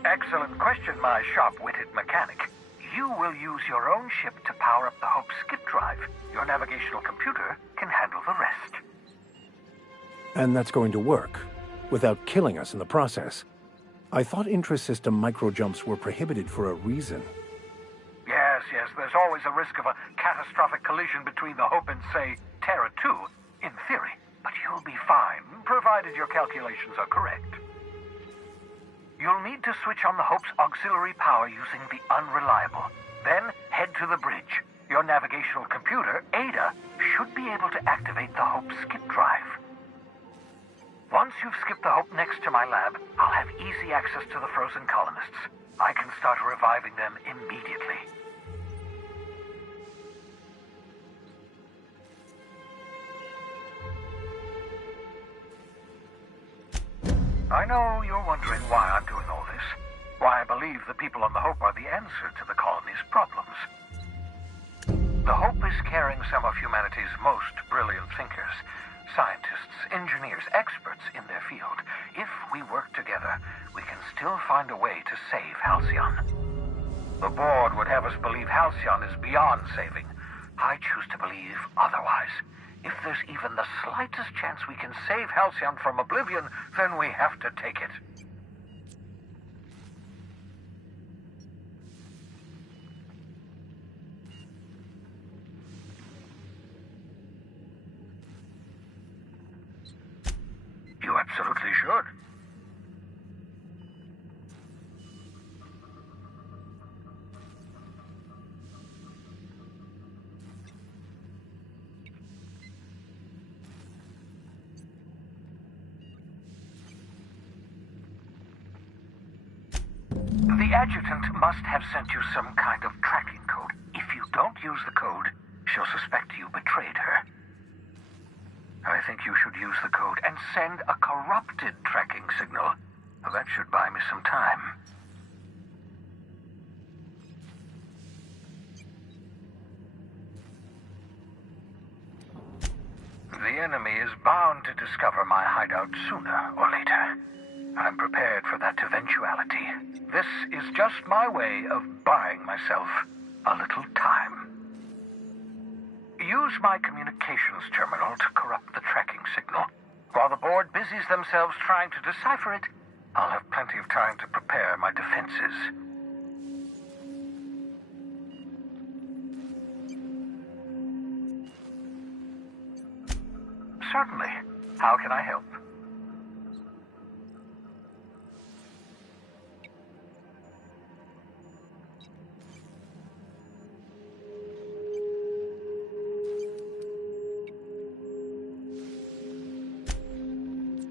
Excellent question, my sharp-witted mechanic. You will use your own ship to power up the Hope's skip drive. Your navigational computer can handle the rest. And that's going to work, without killing us in the process. I thought intra-system microjumps were prohibited for a reason. Yes, there's always a risk of a catastrophic collision between the Hope and, say, Terra 2, in theory. But you'll be fine, provided your calculations are correct. You'll need to switch on the Hope's auxiliary power using the Unreliable. Then head to the bridge. Your navigational computer, Ada, should be able to activate the Hope's skip drive. Once you've skipped the Hope next to my lab, I'll have easy access to the frozen colonists. I can start reviving them immediately. I know you're wondering why I'm doing all this. Why I believe the people on the Hope are the answer to the colony's problems. The Hope is carrying some of humanity's most brilliant thinkers. Scientists, engineers, experts in their field. If we work together, we can still find a way to save Halcyon. The board would have us believe Halcyon is beyond saving. I choose to believe otherwise. If there's even the slightest chance we can save Halcyon from oblivion, then we have to take it. You absolutely should. The adjutant must have sent you some kind of tracking code. If you don't use the code, she'll suspect you betrayed her. I think you should use the code and send a corrupted tracking signal. That should buy me some time. The enemy is bound to discover my hideout sooner or later. I'm prepared for that eventuality. This is just my way of buying myself a little time. Use my communications terminal to corrupt the tracking signal. While the board busies themselves trying to decipher it, I'll have plenty of time to prepare my defenses. Certainly. How can I help?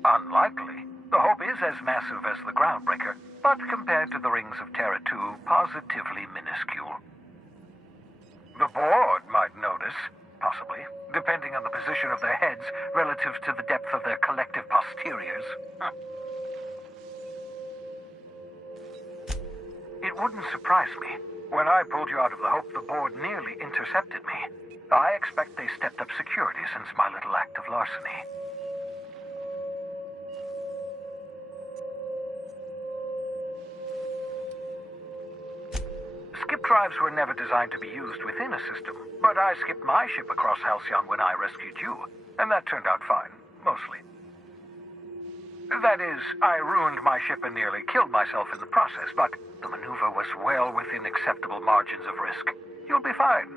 Unlikely. The Hope is as massive as the Groundbreaker, but compared to the Rings of Terra 2, positively minuscule. The board might notice, possibly, depending on the position of their heads relative to the depth of their collective posteriors. It wouldn't surprise me. When I pulled you out of the Hope, the board nearly intercepted me. I expect they stepped up security since my little act of larceny. Skip drives were never designed to be used within a system, but I skipped my ship across Halcyon when I rescued you, and that turned out fine, mostly. That is, I ruined my ship and nearly killed myself in the process, but the maneuver was well within acceptable margins of risk. You'll be fine.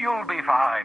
You'll be fine.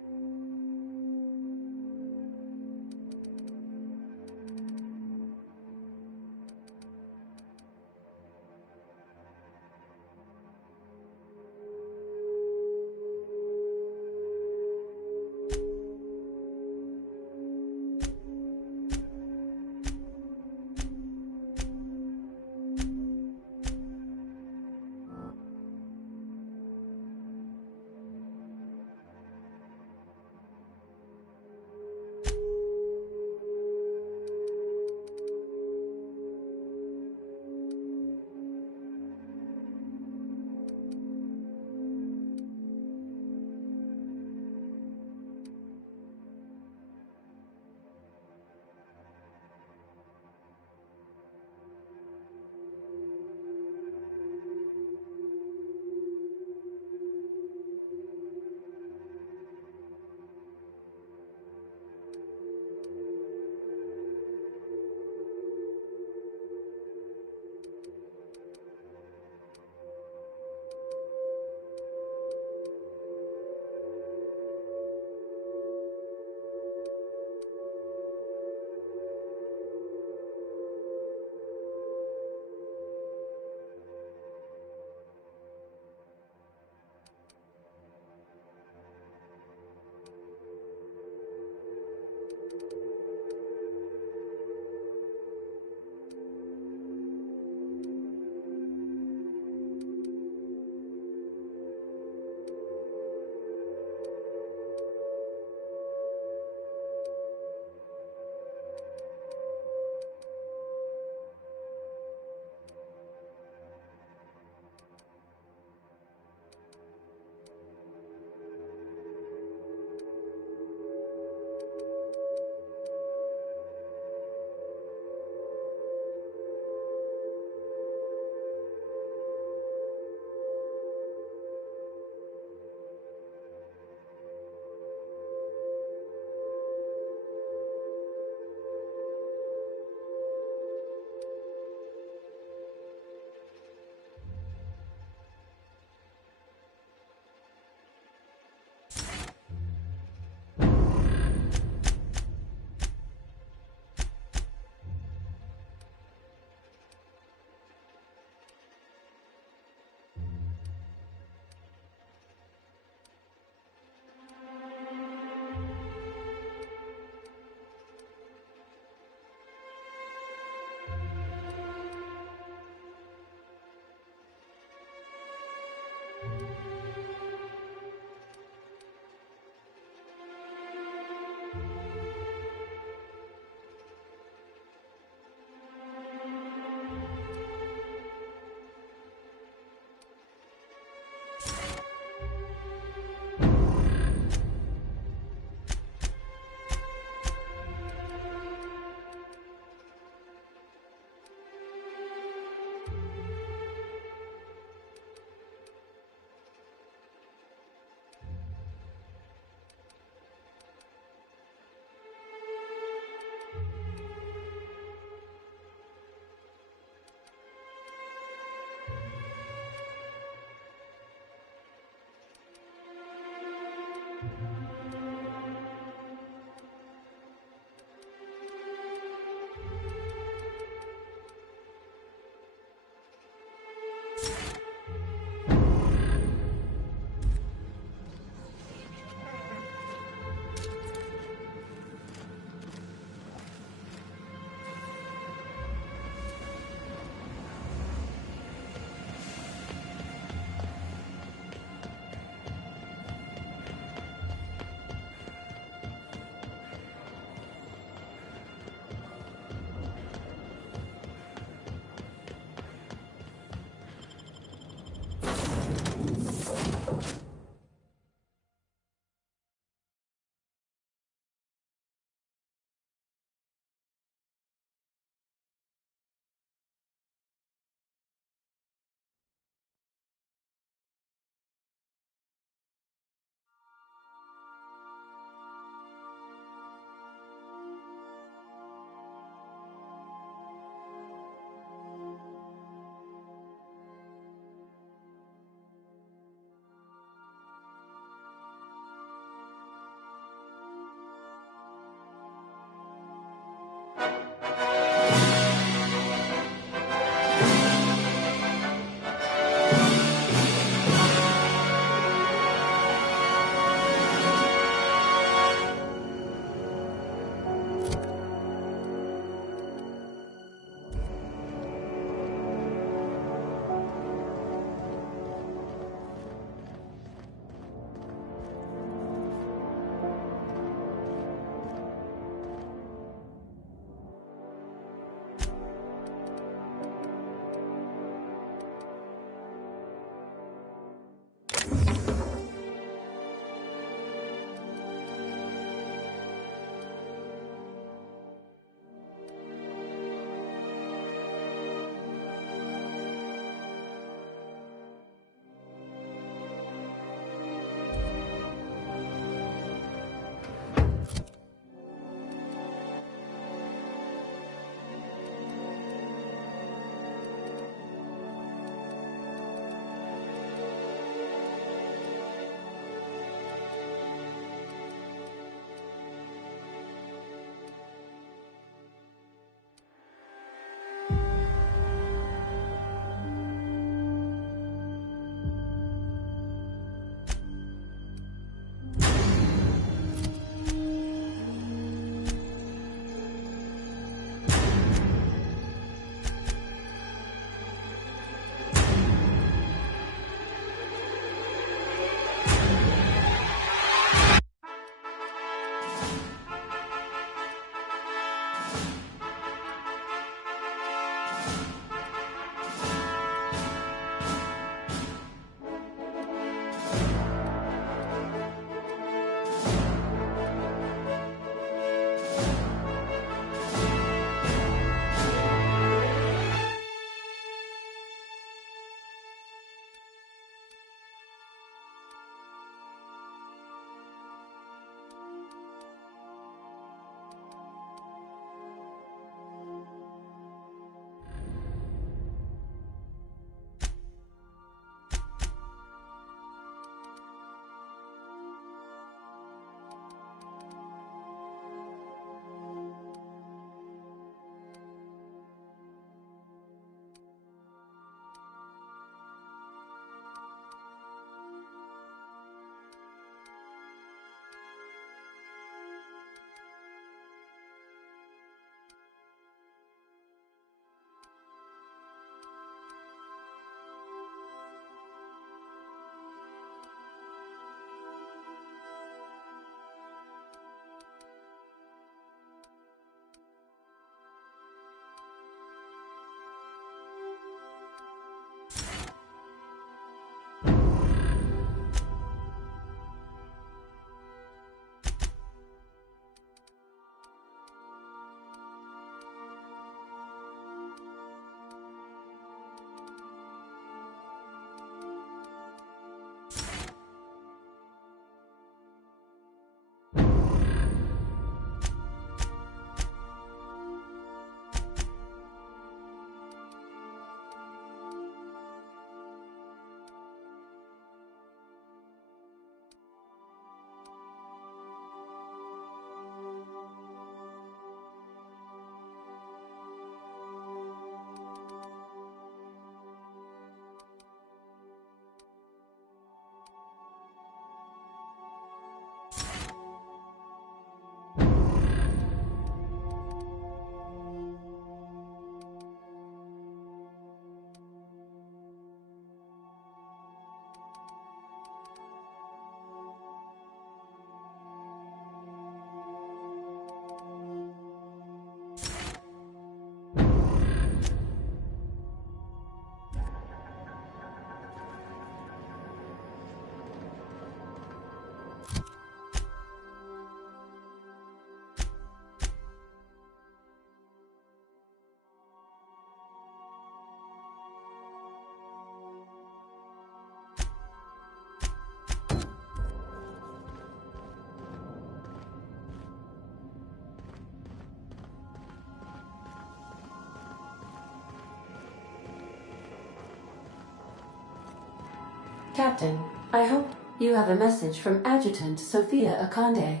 Captain, I hope you have a message from Adjutant Sophia Akande.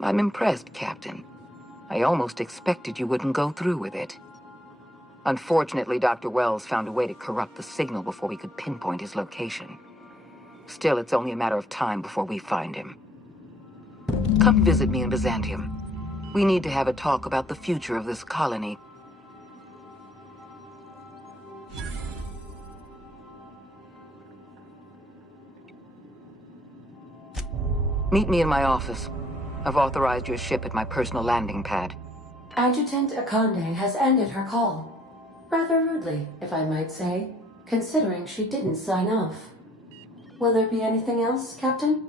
I'm impressed, Captain. I almost expected you wouldn't go through with it. Unfortunately, Dr. Wells found a way to corrupt the signal before we could pinpoint his location. Still, it's only a matter of time before we find him. Come visit me in Byzantium. We need to have a talk about the future of this colony. Meet me in my office. I've authorized your ship at my personal landing pad. Adjutant Akande has ended her call. Rather rudely, if I might say, considering she didn't sign off. Will there be anything else, Captain?